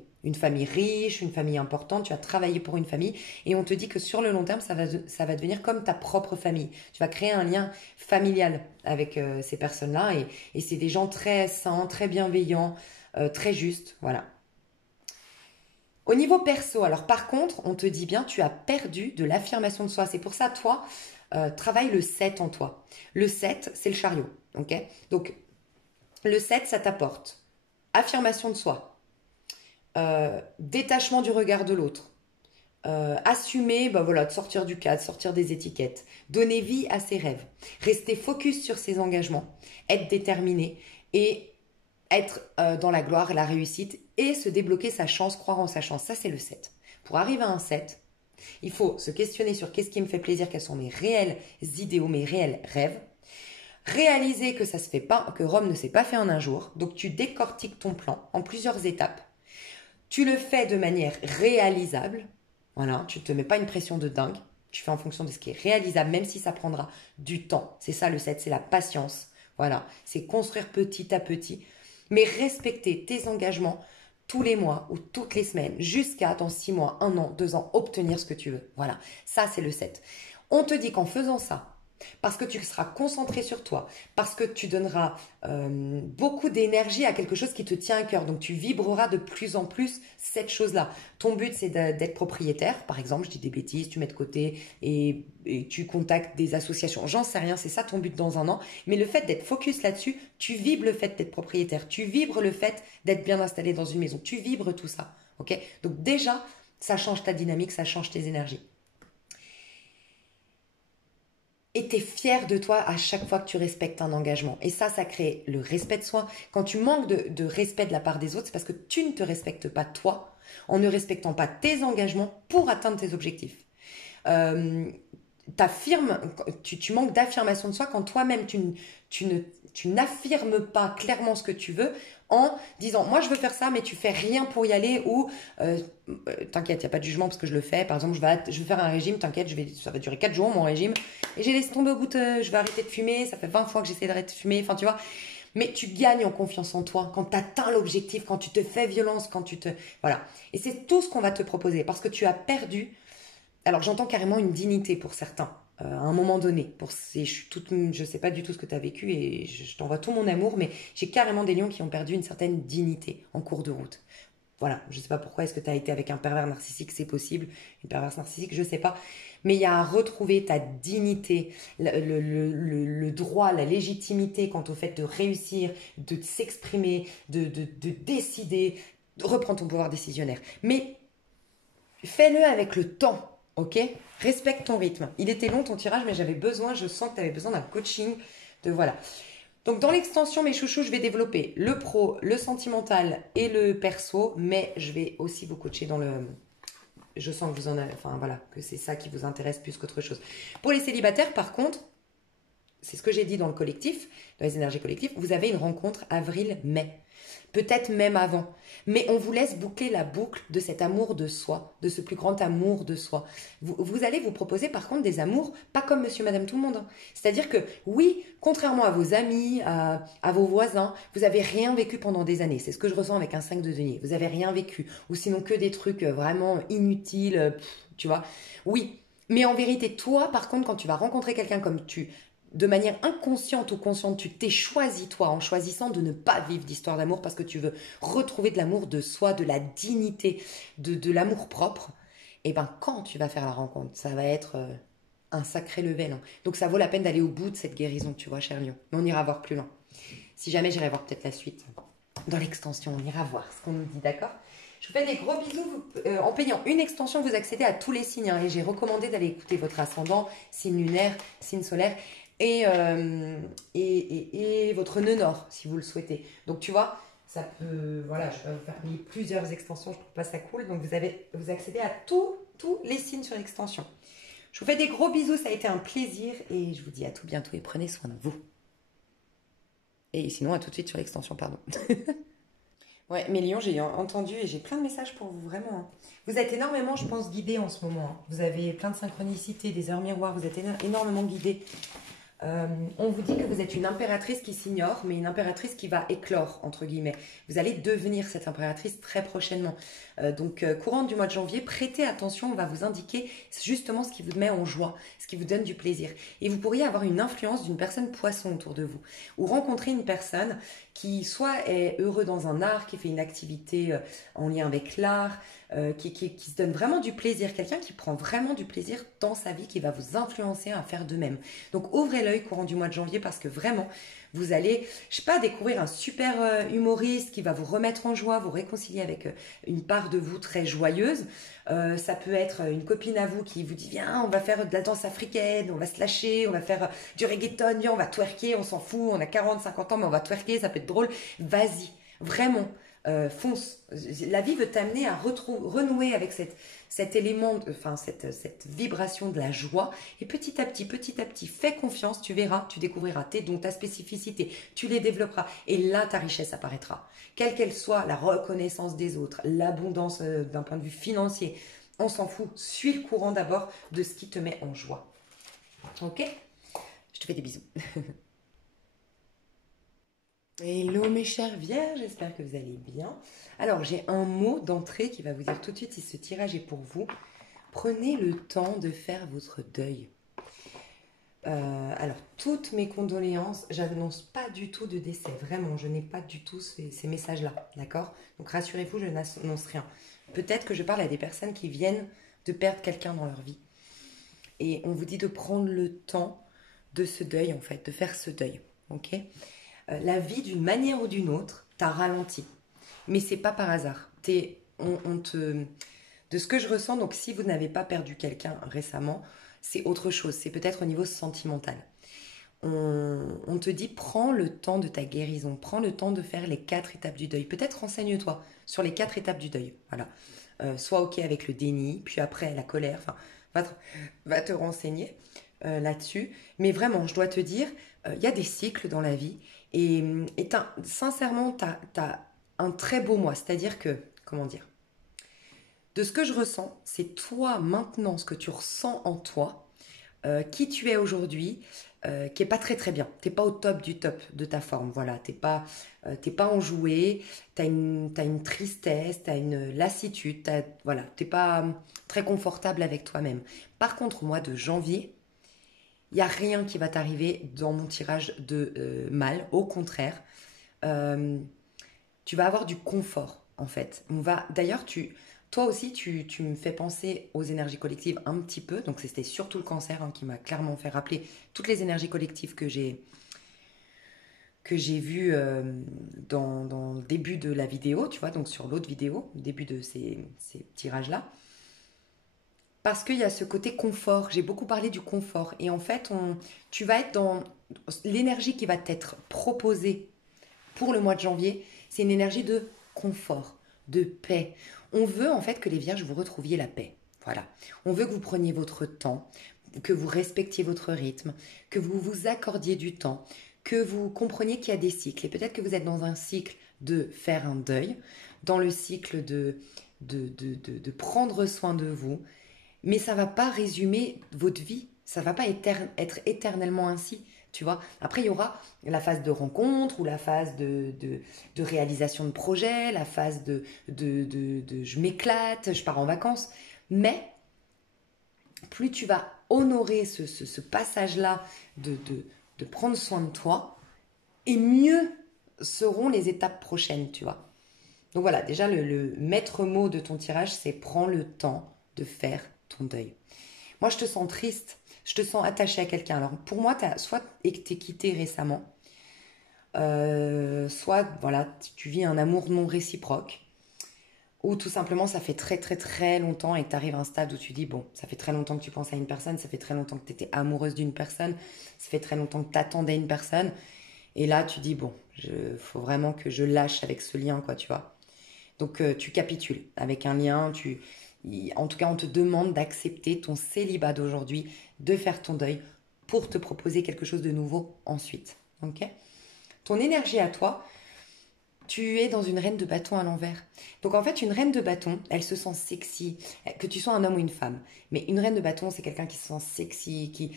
riche, une famille importante, tu vas travailler pour une famille et on te dit que sur le long terme, ça va devenir comme ta propre famille. Tu vas créer un lien familial avec ces personnes-là et c'est des gens très sains, très bienveillants, très justes, voilà. Au niveau perso, alors par contre, on te dit bien, tu as perdu de l'affirmation de soi. C'est pour ça, toi, travaille le 7 en toi. Le 7, c'est le chariot, ok? Donc, le 7, ça t'apporte affirmation de soi, détachement du regard de l'autre, assumer, de sortir du cadre, sortir des étiquettes, donner vie à ses rêves, rester focus sur ses engagements, être déterminé et être dans la gloire, la réussite et se débloquer sa chance, croire en sa chance. Ça, c'est le 7. Pour arriver à un 7, il faut se questionner sur qu'est-ce qui me fait plaisir, quels sont mes réels idéaux, mes réels rêves. Réaliser que ça se fait pas, que Rome ne s'est pas fait en un jour. Donc tu décortiques ton plan en plusieurs étapes. Tu le fais de manière réalisable. Voilà, tu ne te mets pas une pression de dingue. Tu fais en fonction de ce qui est réalisable, même si ça prendra du temps. C'est ça le 7, c'est la patience. Voilà, c'est construire petit à petit. Mais respecter tes engagements tous les mois ou toutes les semaines, jusqu'à dans 6 mois, 1 an, 2 ans, obtenir ce que tu veux. Voilà, ça c'est le 7. On te dit qu'en faisant ça, parce que tu seras concentré sur toi, parce que tu donneras beaucoup d'énergie à quelque chose qui te tient à cœur. Donc tu vibreras de plus en plus cette chose-là. Ton but, c'est d'être propriétaire. Par exemple, je dis des bêtises, tu mets de côté et tu contactes des associations. J'en sais rien, c'est ça ton but dans un an. Mais le fait d'être focus là-dessus, tu vibres le fait d'être propriétaire. Tu vibres le fait d'être bien installé dans une maison. Tu vibres tout ça. Ok? Donc déjà, ça change ta dynamique, ça change tes énergies. Et tu es fier de toi à chaque fois que tu respectes un engagement. Et ça crée le respect de soi. Quand tu manques de respect de la part des autres, c'est parce que tu ne te respectes pas toi en ne respectant pas tes engagements pour atteindre tes objectifs. Euh, tu manques d'affirmation de soi quand toi-même tu n'affirmes pas clairement ce que tu veux en disant moi je veux faire ça mais tu fais rien pour y aller ou t'inquiète, il n'y a pas de jugement parce que je le fais. Par exemple, je vais faire un régime, t'inquiète, ça va durer 4 jours mon régime et j'ai laissé tomber au bout je vais arrêter de fumer, ça fait 20 fois que j'essaie d'arrêter de fumer, enfin tu vois. Mais tu gagnes en confiance en toi quand tu atteins l'objectif, quand tu te fais violence, quand tu te... Voilà. Et c'est tout ce qu'on va te proposer parce que tu as perdu. Alors j'entends carrément une dignité pour certains, à un moment donné. Je sais pas du tout ce que tu as vécu et je t'envoie tout mon amour, mais j'ai carrément des lions qui ont perdu une certaine dignité en cours de route. Voilà, je sais pas pourquoi, est-ce que tu as été avec un pervers narcissique, c'est possible, une perverse narcissique, je sais pas. Mais il y a à retrouver ta dignité, le droit, la légitimité quant au fait de réussir, de s'exprimer, de décider, de reprendre ton pouvoir décisionnaire. Mais fais-le avec le temps. Ok? Respecte ton rythme. Il était long ton tirage, mais je sens que tu avais besoin d'un coaching. Voilà. Donc dans l'extension, mes chouchous, je vais développer le pro, le sentimental et le perso, mais je vais aussi vous coacher dans le... Je sens que vous en avez... Enfin voilà, que c'est ça qui vous intéresse plus qu'autre chose. Pour les célibataires, par contre, c'est ce que j'ai dit dans le collectif, dans les énergies collectives, vous avez une rencontre avril-mai. Peut-être même avant. Mais on vous laisse boucler la boucle de cet amour de soi, de ce plus grand amour de soi. Vous allez vous proposer par contre des amours, pas comme monsieur, madame, tout le monde. Hein. C'est-à-dire que oui, contrairement à vos amis, à vos voisins, vous n'avez rien vécu pendant des années. C'est ce que je ressens avec un 5 de denier. Vous n'avez rien vécu. Ou sinon que des trucs vraiment inutiles, tu vois. Oui, mais en vérité, toi, par contre, quand tu vas rencontrer quelqu'un comme de manière inconsciente ou consciente, tu t'es choisi toi en choisissant de ne pas vivre d'histoire d'amour parce que tu veux retrouver de l'amour de soi, de la dignité, de l'amour propre. Et ben quand tu vas faire la rencontre, ça va être un sacré level. Hein. Donc ça vaut la peine d'aller au bout de cette guérison, tu vois, cher lion. Mais on ira voir plus loin. Si jamais j'irai voir peut-être la suite dans l'extension, on ira voir ce qu'on nous dit, d'accord? Je vous fais des gros bisous. En payant une extension, vous accédez à tous les signes. Hein, et j'ai recommandé d'aller écouter votre ascendant, signe lunaire, signe solaire et votre nœud nord, si vous le souhaitez. Donc, tu vois, ça peut... Voilà, je vais vous faire payer plusieurs extensions. Je trouve pas ça cool. Donc, vous accédez à tous les signes sur l'extension. Je vous fais des gros bisous. Ça a été un plaisir. Et je vous dis à tout bientôt et prenez soin de vous. Et sinon, à tout de suite sur l'extension, pardon. Ouais, mes lions, j'ai entendu et j'ai plein de messages pour vous, vraiment. Hein. Vous êtes énormément, je pense, guidés en ce moment. Hein. Vous avez plein de synchronicités, des heures miroirs, vous êtes énormément guidés. On vous dit que vous êtes une impératrice qui s'ignore, mais une impératrice qui va éclore, entre guillemets. Vous allez devenir cette impératrice très prochainement. Donc, courant du mois de janvier, prêtez attention, on va vous indiquer justement ce qui vous met en joie, ce qui vous donne du plaisir. Et vous pourriez avoir une influence d'une personne poisson autour de vous, ou rencontrer une personne qui soit est heureux dans un art, qui fait une activité en lien avec l'art, qui se donne vraiment du plaisir, quelqu'un qui prend vraiment du plaisir dans sa vie, qui va vous influencer à faire de même. Donc ouvrez l'œil courant du mois de janvier parce que vraiment, vous allez, je sais pas, découvrir un super humoriste qui va vous remettre en joie, vous réconcilier avec une part de vous très joyeuse. Ça peut être une copine à vous qui vous dit viens, on va faire de la danse africaine, on va se lâcher, on va faire du reggaeton, viens, on va twerker, on s'en fout, on a 40, 50 ans, mais on va twerker, ça peut être drôle. Vas-y, vraiment. Fonce. La vie veut t'amener à renouer avec cet élément, enfin cette vibration de la joie. Et petit à petit, fais confiance, tu verras, tu découvriras tes dons, ta spécificité, tu les développeras. Et là, ta richesse apparaîtra. Quelle qu'elle soit, la reconnaissance des autres, l'abondance d'un point de vue financier, on s'en fout. Suis le courant d'abord de ce qui te met en joie. Ok? Je te fais des bisous. Hello mes chers vierges, j'espère que vous allez bien. Alors j'ai un mot d'entrée qui va vous dire tout de suite si ce tirage est pour vous. Prenez le temps de faire votre deuil. Alors, toutes mes condoléances, j'annonce pas du tout de décès, vraiment, je n'ai pas du tout ces messages-là, d'accord? Donc rassurez-vous, je n'annonce rien. Peut-être que je parle à des personnes qui viennent de perdre quelqu'un dans leur vie. Et on vous dit de prendre le temps de ce deuil, en fait, de faire ce deuil, ok? La vie, d'une manière ou d'une autre, t'a ralenti. Mais c'est pas par hasard. De ce que je ressens, donc si vous n'avez pas perdu quelqu'un récemment, c'est autre chose. C'est peut-être au niveau sentimental. On te dit, prends le temps de ta guérison, prends le temps de faire les 4 étapes du deuil. Peut-être renseigne-toi sur les 4 étapes du deuil. Voilà. Sois OK avec le déni, puis après la colère. Enfin, va te renseigner là-dessus. Mais vraiment, je dois te dire, il y a des cycles dans la vie. Et sincèrement, tu as un très beau mois. C'est-à-dire que, comment dire, de ce que je ressens, c'est toi maintenant, ce que tu ressens en toi, qui tu es aujourd'hui, qui est pas très très bien. T'es pas au top du top de ta forme, voilà. T'es pas enjoué, t'as une tristesse, t'as une lassitude, voilà. T'es pas très confortable avec toi-même. Par contre, au mois de janvier, il y a rien qui va t'arriver dans mon tirage de mal. Au contraire, euh, tu vas avoir du confort en fait. D'ailleurs, toi aussi, tu me fais penser aux énergies collectives un petit peu. Donc c'était surtout le cancer hein, qui m'a clairement fait rappeler toutes les énergies collectives que j'ai vues dans le début de la vidéo, tu vois, donc sur l'autre vidéo, le début de ces tirages-là. Parce qu'il y a ce côté confort, j'ai beaucoup parlé du confort. Et en fait, tu vas être dans l'énergie qui va t'être proposée pour le mois de janvier, c'est une énergie de confort, de paix. On veut en fait que les vierges vous retrouviez la paix. Voilà. On veut que vous preniez votre temps, que vous respectiez votre rythme, que vous vous accordiez du temps, que vous compreniez qu'il y a des cycles. Et peut-être que vous êtes dans un cycle de faire un deuil, dans le cycle de prendre soin de vous. Mais ça va pas résumer votre vie. Ça va pas être éternellement ainsi. Tu vois. Après, il y aura la phase de rencontre ou la phase de réalisation de projet, la phase de je m'éclate, je pars en vacances. Mais plus tu vas honorer ce passage-là de prendre soin de toi, et mieux seront les étapes prochaines, tu vois. Donc voilà, déjà le maître mot de ton tirage, c'est prends le temps de faire ton deuil. Moi, je te sens triste, je te sens attaché à quelqu'un. Alors, pour moi, soit t'es quitté récemment, soit voilà, tu vis un amour non réciproque, ou tout simplement, ça fait très très très longtemps et que tu arrives à un stade où tu dis, bon, ça fait très longtemps que tu penses à une personne, ça fait très longtemps que tu étais amoureuse d'une personne, ça fait très longtemps que tu attendais une personne, et là, tu dis, bon, faut vraiment que je lâche avec ce lien, quoi, tu vois. Donc, tu capitules avec un lien, en tout cas, on te demande d'accepter ton célibat d'aujourd'hui, de faire ton deuil pour te proposer quelque chose de nouveau ensuite. Ok. Ton énergie à toi, tu es dans une reine de bâton à l'envers. Donc en fait, une reine de bâton, elle se sent sexy, que tu sois un homme ou une femme. Mais une reine de bâton, c'est quelqu'un qui se sent sexy, qui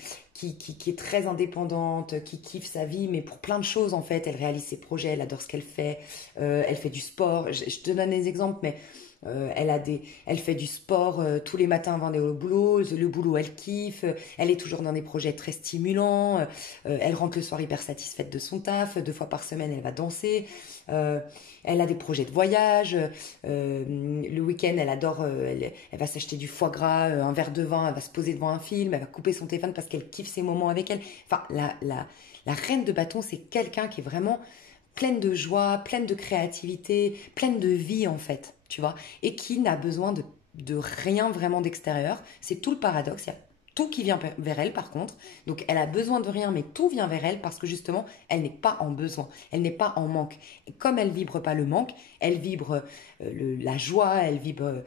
est très indépendante, qui kiffe sa vie, mais pour plein de choses en fait. Elle réalise ses projets, elle adore ce qu'elle fait, elle fait du sport. Je te donne des exemples, mais elle fait du sport tous les matins avant d'aller au boulot. Le boulot, elle kiffe. Elle est toujours dans des projets très stimulants. Elle rentre le soir hyper satisfaite de son taf. 2 fois par semaine, elle va danser. Euh, Elle a des projets de voyage. Le week-end, elle adore. Elle va s'acheter du foie gras, un verre de vin. Elle va se poser devant un film. Elle va couper son téléphone parce qu'elle kiffe ses moments avec elle. Enfin, la reine de bâton, c'est quelqu'un qui est vraiment pleine de joie, pleine de créativité, pleine de vie en fait, tu vois, et qui n'a besoin de rien vraiment d'extérieur. C'est tout le paradoxe. Il y a tout qui vient vers elle par contre. Donc elle a besoin de rien, mais tout vient vers elle parce que justement, elle n'est pas en besoin, elle n'est pas en manque. Et comme elle vibre pas le manque, elle vibre la joie, elle vibre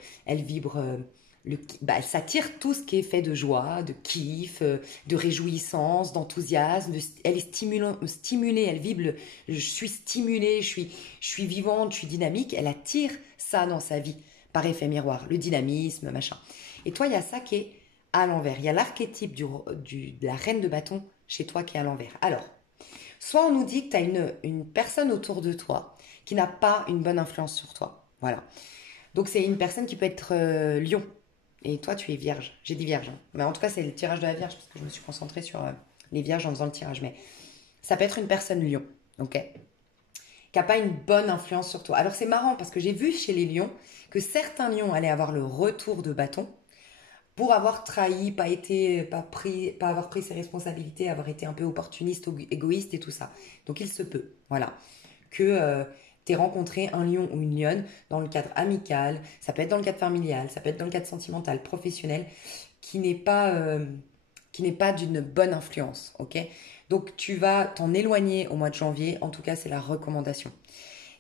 elle s'attire tout ce qui est fait de joie, de kiff, de réjouissance, d'enthousiasme. Elle est stimulée, elle vibre. Je suis stimulée, je suis vivante, je suis dynamique. Elle attire ça dans sa vie par effet miroir, le dynamisme, machin. Et toi, il y a ça qui est à l'envers. Il y a l'archétype de la reine de bâton chez toi qui est à l'envers. Alors, soit on nous dit que tu as une personne autour de toi qui n'a pas une bonne influence sur toi. Voilà. Donc c'est une personne qui peut être lion. Et toi, tu es vierge. J'ai dit vierge, hein. Mais en tout cas, c'est le tirage de la vierge parce que je me suis concentrée sur les vierges en faisant le tirage, mais ça peut être une personne lion, ok, qui n'a pas une bonne influence sur toi. Alors c'est marrant parce que j'ai vu chez les lions que certains lions allaient avoir le retour de bâton pour avoir trahi, pas avoir pris ses responsabilités, avoir été un peu opportuniste, égoïste et tout ça. Donc il se peut, voilà, que tu aies rencontré un lion ou une lionne dans le cadre amical, ça peut être dans le cadre familial, ça peut être dans le cadre sentimental, professionnel, qui n'est pas, d'une bonne influence, ok? Donc tu vas t'en éloigner au mois de janvier, en tout cas c'est la recommandation.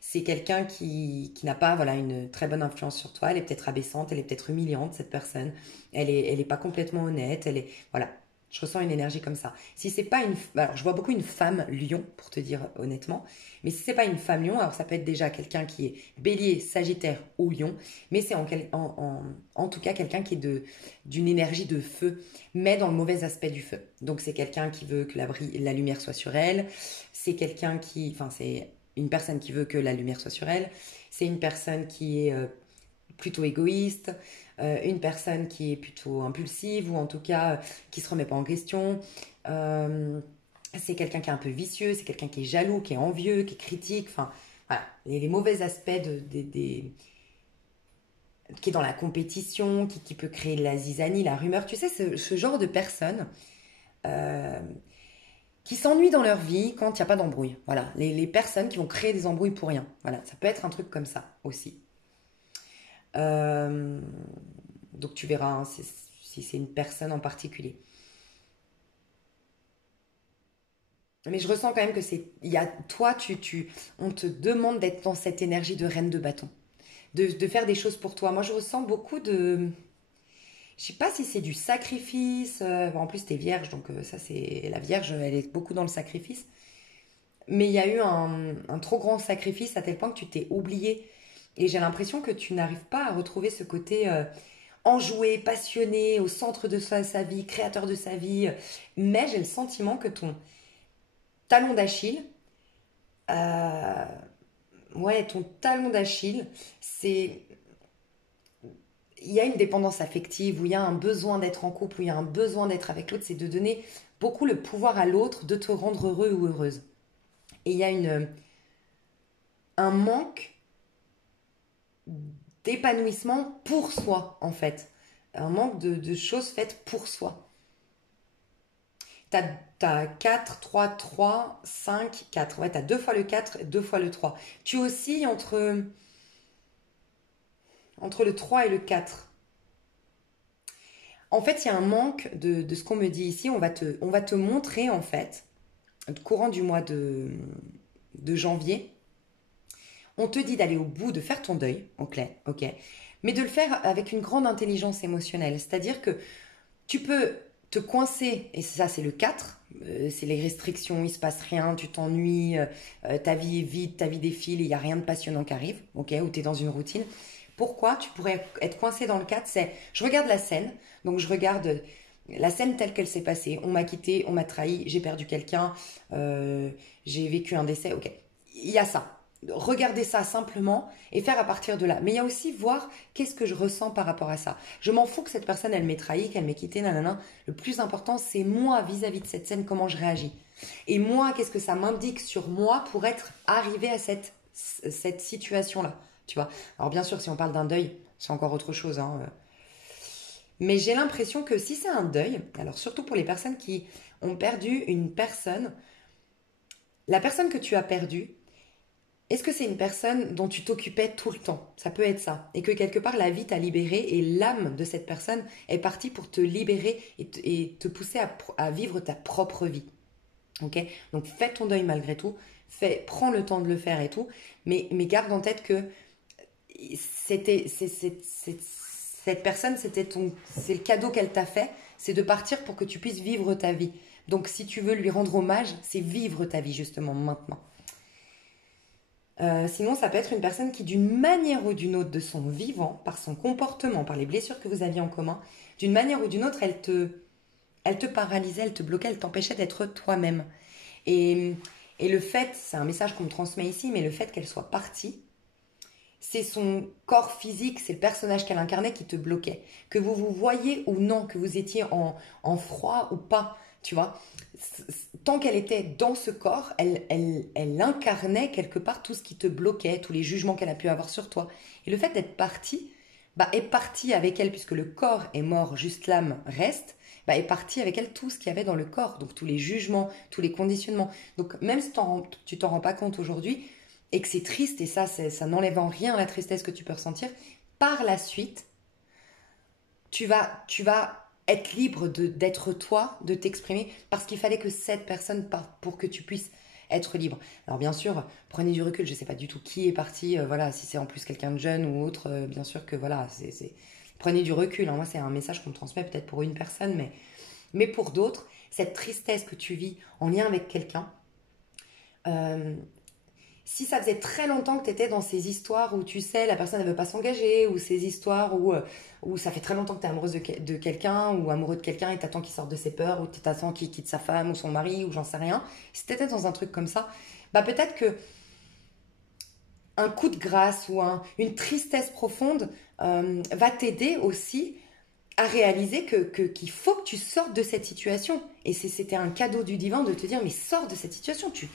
C'est quelqu'un qui n'a pas voilà, une très bonne influence sur toi, elle est peut-être abaissante, elle est peut-être humiliante cette personne, elle est pas complètement honnête, elle est voilà, je ressens une énergie comme ça. Si c'est pas une alors je vois beaucoup une femme lion pour te dire honnêtement, mais si c'est pas une femme lion, alors ça peut être déjà quelqu'un qui est bélier, sagittaire ou lion, mais c'est en tout cas quelqu'un qui est d'une énergie de feu, mais dans le mauvais aspect du feu. Donc c'est quelqu'un qui veut que la lumière soit sur elle, c'est quelqu'un qui enfin c'est une personne qui veut que la lumière soit sur elle, c'est une personne qui est plutôt égoïste, une personne qui est plutôt impulsive ou en tout cas qui se remet pas en question. C'est quelqu'un qui est un peu vicieux, c'est quelqu'un qui est jaloux, qui est envieux, qui est critique. Enfin, voilà, les mauvais aspects qui est dans la compétition, qui peut créer de la zizanie, la rumeur. Tu sais, ce genre de personnes euh, qui s'ennuient dans leur vie quand il n'y a pas d'embrouille. Voilà, les personnes qui vont créer des embrouilles pour rien. Voilà, ça peut être un truc comme ça aussi. Euh, donc tu verras hein, si c'est une personne en particulier. Mais je ressens quand même que toi, on te demande d'être dans cette énergie de reine de bâton, de faire des choses pour toi. Moi, je ressens beaucoup je sais pas si c'est du sacrifice. En plus, t'es vierge, donc ça, c'est la vierge, elle est beaucoup dans le sacrifice. Mais il y a eu un trop grand sacrifice à tel point que tu t'es oublié. Et j'ai l'impression que tu n'arrives pas à retrouver ce côté enjoué, passionné, au centre de sa vie, créateur de sa vie. Mais j'ai le sentiment que ton talon d'Achille, euh, ouais, ton talon d'Achille, c'est il y a une dépendance affective, où il y a un besoin d'être en couple, où il y a un besoin d'être avec l'autre, c'est de donner beaucoup le pouvoir à l'autre de te rendre heureux ou heureuse. Et il y a un manque d'épanouissement pour soi, en fait. Un manque de choses faites pour soi. T'as 4, 3, 3, 5, 4. Ouais, t'as deux fois le 4, deux fois le 3. Tu oscilles entre le 3 et le 4. En fait, il y a un manque de ce qu'on me dit ici. On va te montrer, en fait, courant du mois de janvier, on te dit d'aller au bout, de faire ton deuil, ok, ok, mais de le faire avec une grande intelligence émotionnelle. C'est-à-dire que tu peux te coincer, et ça c'est le 4, c'est les restrictions, il se passe rien, tu t'ennuies, ta vie est vide, ta vie défile, il n'y a rien de passionnant qui arrive, ok, ou tu es dans une routine. Pourquoi tu pourrais être coincé dans le 4? C'est, je regarde la scène, donc je regarde la scène telle qu'elle s'est passée. On m'a quitté, on m'a trahi, j'ai perdu quelqu'un, j'ai vécu un décès, ok. Il y a ça. Regarder ça simplement et faire à partir de là. Mais il y a aussi voir qu'est-ce que je ressens par rapport à ça. Je m'en fous que cette personne, elle m'ait trahi, qu'elle m'ait quitté, nanana. Le plus important, c'est moi vis-à-vis de cette scène, comment je réagis. Et moi, qu'est-ce que ça m'indique sur moi pour être arrivé à cette situation-là. Tu vois. Alors bien sûr, si on parle d'un deuil, c'est encore autre chose. Hein. Mais j'ai l'impression que si c'est un deuil, alors surtout pour les personnes qui ont perdu une personne, la personne que tu as perdue, est-ce que c'est une personne dont tu t'occupais tout le temps? Ça peut être ça. Et que quelque part, la vie t'a libéré et l'âme de cette personne est partie pour te libérer et te pousser à vivre ta propre vie. Ok? Donc fais ton deuil malgré tout. Prends le temps de le faire et tout. Mais garde en tête que cette personne, c'est le cadeau qu'elle t'a fait. C'est de partir pour que tu puisses vivre ta vie. Donc si tu veux lui rendre hommage, c'est vivre ta vie justement maintenant. Sinon, ça peut être une personne qui, d'une manière ou d'une autre, de son vivant, par son comportement, par les blessures que vous aviez en commun, d'une manière ou d'une autre, elle te paralysait, elle te bloquait, elle t'empêchait d'être toi-même. Et, et le fait, c'est un message qu'on me transmet ici, mais le fait qu'elle soit partie, c'est son corps physique, c'est le personnage qu'elle incarnait qui te bloquait. Que vous vous voyez ou non, que vous étiez en froid ou pas, tu vois. Tant qu'elle était dans ce corps, elle incarnait quelque part tout ce qui te bloquait, tous les jugements qu'elle a pu avoir sur toi. Et le fait d'être partie, bah, est partie avec elle, puisque le corps est mort, juste l'âme reste, bah, est partie avec elle tout ce qu'il y avait dans le corps, donc tous les jugements, tous les conditionnements. Donc même si tu t'en rends pas compte aujourd'hui, et que c'est triste, et ça n'enlève en rien la tristesse que tu peux ressentir, par la suite, tu vas être libre d'être toi, de t'exprimer, parce qu'il fallait que cette personne parte pour que tu puisses être libre. Alors bien sûr, prenez du recul, je ne sais pas du tout qui est parti, voilà, si c'est en plus quelqu'un de jeune ou autre, bien sûr que voilà, prenez du recul, hein. Moi c'est un message qu'on me transmet peut-être pour une personne, mais pour d'autres, cette tristesse que tu vis en lien avec quelqu'un, euh, si ça faisait très longtemps que tu étais dans ces histoires où tu sais la personne ne veut pas s'engager, ou ces histoires où ça fait très longtemps que tu es amoureuse de quelqu'un ou amoureux de quelqu'un et t'attends qu'il sorte de ses peurs, ou t'attends qu'il quitte sa femme ou son mari ou j'en sais rien, si tu étais dans un truc comme ça, bah peut-être que un coup de grâce ou une tristesse profonde va t'aider aussi à réaliser qu'il faut que tu sortes de cette situation. Et c'était un cadeau du divin de te dire, mais sors de cette situation, tu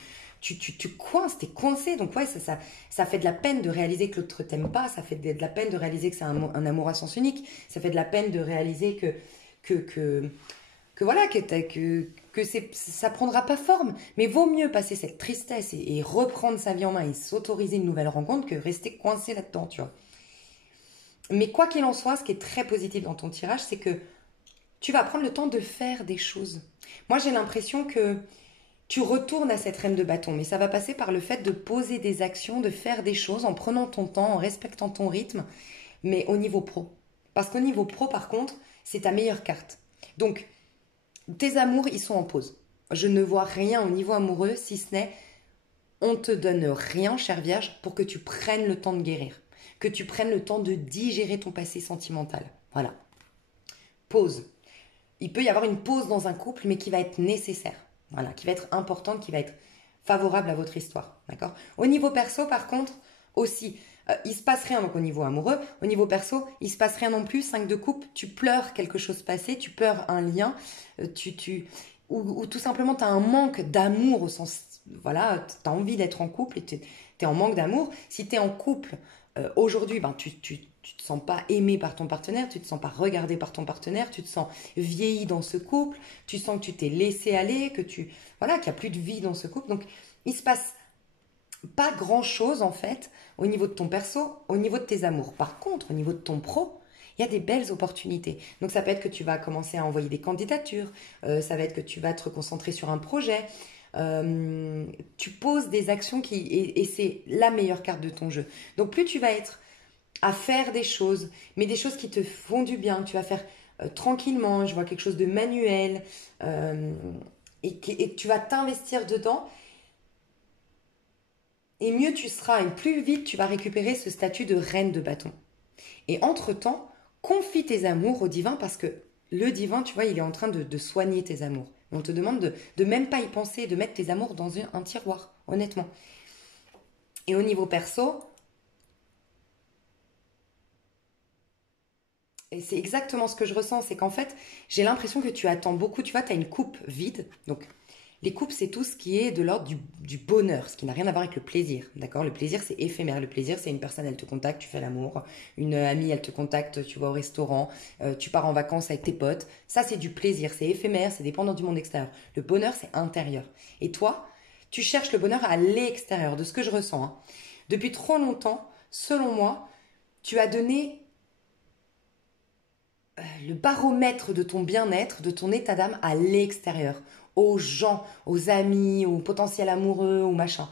coinces, t'es coincé. Donc ouais, ça fait de la peine de réaliser que l'autre t'aime pas, ça fait de la peine de réaliser que c'est un amour à sens unique, ça fait de la peine de réaliser que voilà, ça prendra pas forme. Mais vaut mieux passer cette tristesse et reprendre sa vie en main et s'autoriser une nouvelle rencontre que rester coincé là-dedans, tu vois. Mais quoi qu'il en soit, ce qui est très positif dans ton tirage, c'est que tu vas prendre le temps de faire des choses. Moi, j'ai l'impression que tu retournes à cette reine de bâton, mais ça va passer par le fait de poser des actions, de faire des choses en prenant ton temps, en respectant ton rythme, mais au niveau pro. Parce qu'au niveau pro, par contre, c'est ta meilleure carte. Donc, tes amours, ils sont en pause. Je ne vois rien au niveau amoureux, si ce n'est on te donne rien, chère Vierge, pour que tu prennes le temps de guérir, que tu prennes le temps de digérer ton passé sentimental. Voilà. Pause. Il peut y avoir une pause dans un couple, mais qui va être nécessaire. Voilà, qui va être importante, qui va être favorable à votre histoire. D'accord. Au niveau perso, par contre, aussi, il se passe rien donc au niveau amoureux. Au niveau perso, il se passe rien non plus. 5 de coupe, tu pleures quelque chose passé, tu pleures un lien, ou tout simplement tu as un manque d'amour au sens, voilà, tu as envie d'être en couple et tu es en manque d'amour. Si tu es en couple aujourd'hui, ben, tu te sens pas aimé par ton partenaire, tu te sens pas regardé par ton partenaire, tu te sens vieilli dans ce couple, tu sens que tu t'es laissé aller, voilà, qu'il n'y a plus de vie dans ce couple. Donc, il se passe pas grand-chose en fait au niveau de ton perso, au niveau de tes amours. Par contre, au niveau de ton pro, il y a des belles opportunités. Donc ça peut être que tu vas commencer à envoyer des candidatures, ça va être que tu vas te reconcentrer sur un projet, tu poses des actions et c'est la meilleure carte de ton jeu. Donc plus tu vas être à faire des choses, mais des choses qui te font du bien, que tu vas faire tranquillement, je vois quelque chose de manuel, et que tu vas t'investir dedans, et mieux tu seras, et plus vite tu vas récupérer ce statut de reine de bâton. Et entre-temps, confie tes amours au divin, parce que le divin, tu vois, il est en train de soigner tes amours. On te demande de même pas y penser, de mettre tes amours dans un tiroir, honnêtement. Et au niveau perso, et c'est exactement ce que je ressens, c'est qu'en fait, j'ai l'impression que tu attends beaucoup, tu vois, tu as une coupe vide, donc les coupes, c'est tout ce qui est de l'ordre du bonheur, ce qui n'a rien à voir avec le plaisir, d'accord. Le plaisir, c'est éphémère. Le plaisir, c'est une personne, elle te contacte, tu fais l'amour. Une amie, elle te contacte, tu vas au restaurant, tu pars en vacances avec tes potes. Ça, c'est du plaisir, c'est éphémère, c'est dépendant du monde extérieur. Le bonheur, c'est intérieur. Et toi, tu cherches le bonheur à l'extérieur, de ce que je ressens, hein. Depuis trop longtemps, selon moi, tu as donné le baromètre de ton bien-être, de ton état d'âme à l'extérieur, aux gens, aux amis, aux potentiels amoureux, aux machins.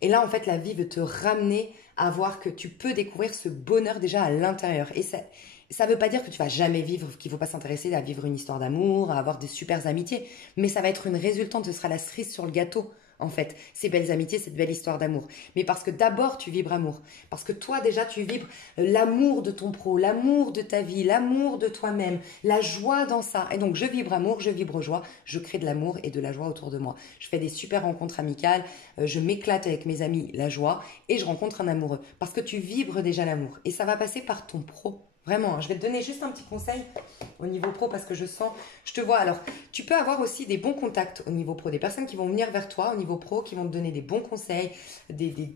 Et là, en fait, la vie veut te ramener à voir que tu peux découvrir ce bonheur déjà à l'intérieur. Et ça veut pas dire que tu vas jamais vivre, qu'il faut pas s'intéresser à vivre une histoire d'amour, à avoir des super amitiés, mais ça va être une résultante, ce sera la cerise sur le gâteau. En fait, ces belles amitiés, cette belle histoire d'amour. Mais parce que d'abord, tu vibres amour. Parce que toi, déjà, tu vibres l'amour de ton pro, l'amour de ta vie, l'amour de toi-même, la joie dans ça. Et donc, je vibre amour, je vibre joie, je crée de l'amour et de la joie autour de moi. Je fais des super rencontres amicales, je m'éclate avec mes amis, la joie, et je rencontre un amoureux. Parce que tu vibres déjà l'amour. Et ça va passer par ton pro. Vraiment, hein. Je vais te donner juste un petit conseil au niveau pro parce que je te vois. Alors, tu peux avoir aussi des bons contacts au niveau pro, des personnes qui vont venir vers toi au niveau pro, qui vont te donner des bons conseils,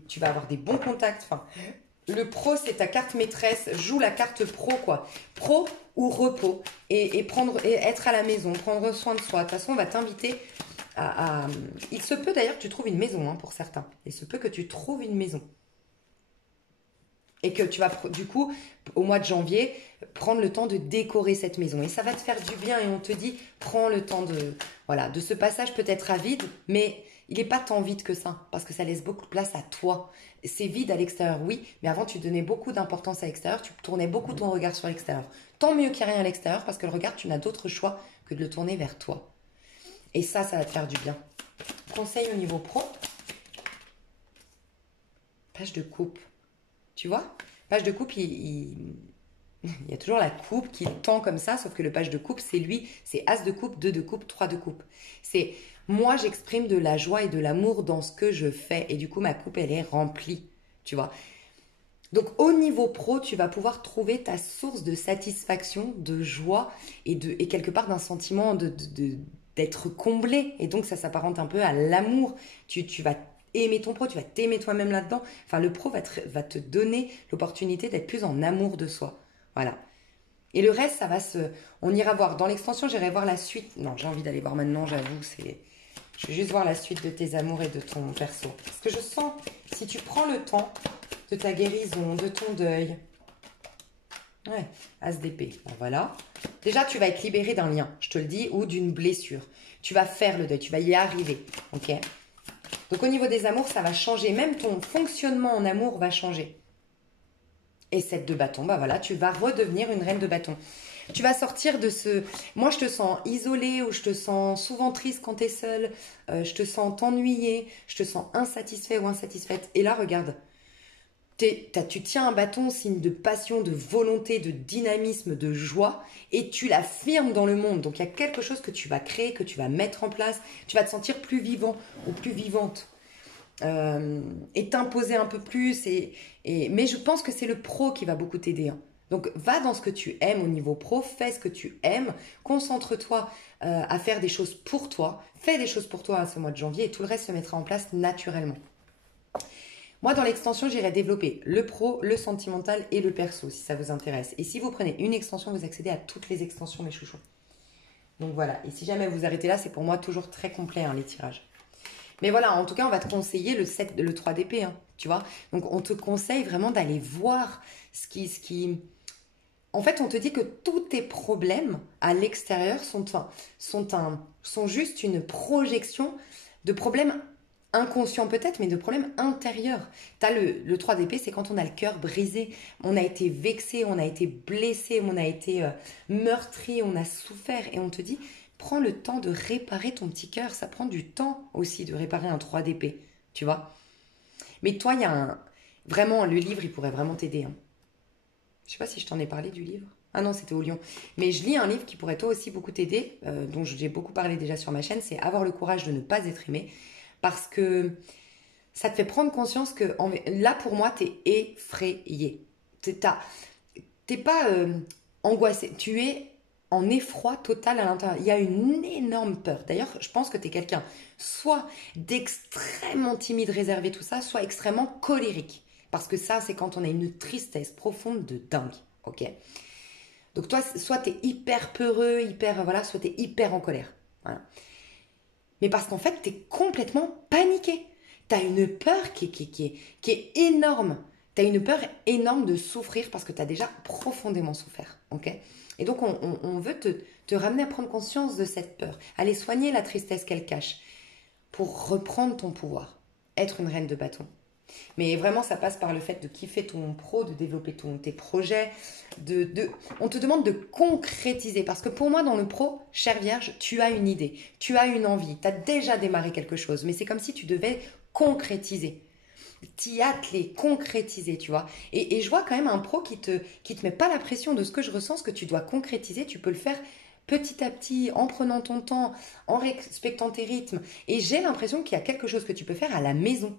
tu vas avoir des bons contacts. Enfin, le pro, c'est ta carte maîtresse. Joue la carte pro, quoi. Pro ou repos. Et être à la maison, prendre soin de soi. De toute façon, on va t'inviter Il se peut d'ailleurs que tu trouves une maison, hein, pour certains. Il se peut que tu trouves une maison. Et que tu vas, du coup, au mois de janvier, prendre le temps de décorer cette maison. Et ça va te faire du bien. Et on te dit, prends le temps de ce passage peut-être à vide, mais il n'est pas tant vide que ça, parce que ça laisse beaucoup de place à toi. C'est vide à l'extérieur, oui, mais avant, tu donnais beaucoup d'importance à l'extérieur, tu tournais beaucoup ton regard sur l'extérieur. Tant mieux qu'il n'y ait rien à l'extérieur, parce que le regard, tu n'as d'autre choix que de le tourner vers toi. Et ça va te faire du bien. Conseil au niveau pro. Page de coupe. Tu vois, page de coupe, il y a toujours la coupe qui tend comme ça, sauf que le page de coupe, c'est lui, c'est As de coupe, 2 de coupe, 3 de coupe. C'est moi, j'exprime de la joie et de l'amour dans ce que je fais. Et du coup, ma coupe, elle est remplie, tu vois. Donc, au niveau pro, tu vas pouvoir trouver ta source de satisfaction, de joie et quelque part d'un sentiment d'être comblé. Et donc, ça s'apparente un peu à l'amour. Tu vas aimer ton pro, tu vas t'aimer toi-même là-dedans. Enfin, le pro va te donner l'opportunité d'être plus en amour de soi. Voilà. Et le reste, on ira voir. Dans l'extension, j'irai voir la suite. Non, j'ai envie d'aller voir maintenant, j'avoue. Je vais juste voir la suite de tes amours et de ton perso. Parce que je sens, si tu prends le temps de ta guérison, de ton deuil. Ouais, As d'épée. Ben voilà. Déjà, tu vas être libéré d'un lien, je te le dis, ou d'une blessure. Tu vas faire le deuil, tu vas y arriver. Ok ? Donc, au niveau des amours, ça va changer. Même ton fonctionnement en amour va changer. Et 7 de bâton, bah voilà, tu vas redevenir une reine de bâton. Tu vas sortir de ce... Moi, je te sens isolée ou je te sens souvent triste quand tu es seule. Je te sens t'ennuyer. Je te sens insatisfait ou insatisfaite. Et là, regarde. Tu tiens un bâton, signe de passion, de volonté, de dynamisme, de joie, et tu l'affirmes dans le monde. Donc il y a quelque chose que tu vas créer, que tu vas mettre en place. Tu vas te sentir plus vivant ou plus vivante. Et t'imposer un peu plus. Mais je pense que c'est le pro qui va beaucoup t'aider. Hein. Donc va dans ce que tu aimes au niveau pro, fais ce que tu aimes, concentre-toi à faire des choses pour toi, fais des choses pour toi à ce mois de janvier et tout le reste se mettra en place naturellement. Moi, dans l'extension, j'irai développer le pro, le sentimental et le perso, si ça vous intéresse. Et si vous prenez une extension, vous accédez à toutes les extensions, mes chouchous. Donc voilà. Et si jamais vous arrêtez là, c'est pour moi toujours très complet, hein, les tirages. Mais voilà, en tout cas, on va te conseiller le 3 d'épée, hein, tu vois. Donc, on te conseille vraiment d'aller voir ce qui... En fait, on te dit que tous tes problèmes à l'extérieur sont juste une projection de problèmes inconscient peut-être, mais de problèmes intérieurs. T'as le 3 d'épée, c'est quand on a le cœur brisé, on a été vexé, on a été blessé, on a été meurtri, on a souffert, et on te dit, prends le temps de réparer ton petit cœur, ça prend du temps aussi de réparer un 3 d'épée, tu vois. Mais toi, vraiment, le livre, il pourrait vraiment t'aider. Hein. Je sais pas si je t'en ai parlé du livre. Ah non, c'était au Lion. Mais je lis un livre qui pourrait toi aussi beaucoup t'aider, dont j'ai beaucoup parlé déjà sur ma chaîne, c'est Avoir le courage de ne pas être aimé. Parce que ça te fait prendre conscience que là, pour moi, tu es effrayé. T'es pas angoissé. Tu es en effroi total à l'intérieur. Il y a une énorme peur. D'ailleurs, je pense que tu es quelqu'un soit d'extrêmement timide, réservé, tout ça, soit extrêmement colérique. Parce que ça, c'est quand on a une tristesse profonde de dingue. Ok ? Donc toi, soit tu es hyper peureux, soit tu es hyper en colère. Voilà. Mais parce qu'en fait, tu es complètement paniqué. Tu as une peur qui est énorme. Tu as une peur énorme de souffrir parce que tu as déjà profondément souffert. Okay, et donc, on veut te ramener à prendre conscience de cette peur. Aller soigner la tristesse qu'elle cache pour reprendre ton pouvoir. Être une reine de bâton. Mais vraiment, ça passe par le fait de kiffer ton pro, de développer tes projets. On te demande de concrétiser. Parce que pour moi, dans le pro, chère Vierge, tu as une idée, tu as une envie, tu as déjà démarré quelque chose. Mais c'est comme si tu devais concrétiser. T'y atteler, concrétiser, tu vois. Et je vois quand même un pro qui te met pas la pression de ce que je ressens, ce que tu dois concrétiser. Tu peux le faire petit à petit, en prenant ton temps, en respectant tes rythmes. Et j'ai l'impression qu'il y a quelque chose que tu peux faire à la maison.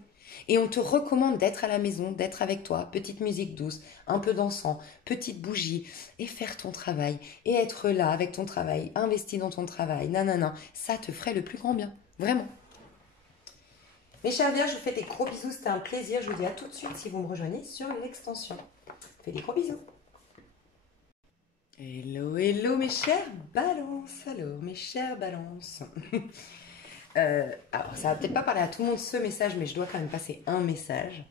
Et on te recommande d'être à la maison, d'être avec toi, petite musique douce, un peu d'encens, petite bougie, et faire ton travail, et être là avec ton travail, investi dans ton travail, nanana, ça te ferait le plus grand bien, vraiment. Mes chers Vierges, je vous fais des gros bisous, c'était un plaisir, je vous dis à tout de suite si vous me rejoignez sur l'extension. Je vous fais des gros bisous. Hello, hello mes chères balances, alors mes chères balances. Alors, ça va peut-être pas parler à tout le monde ce message, mais je dois quand même passer un message.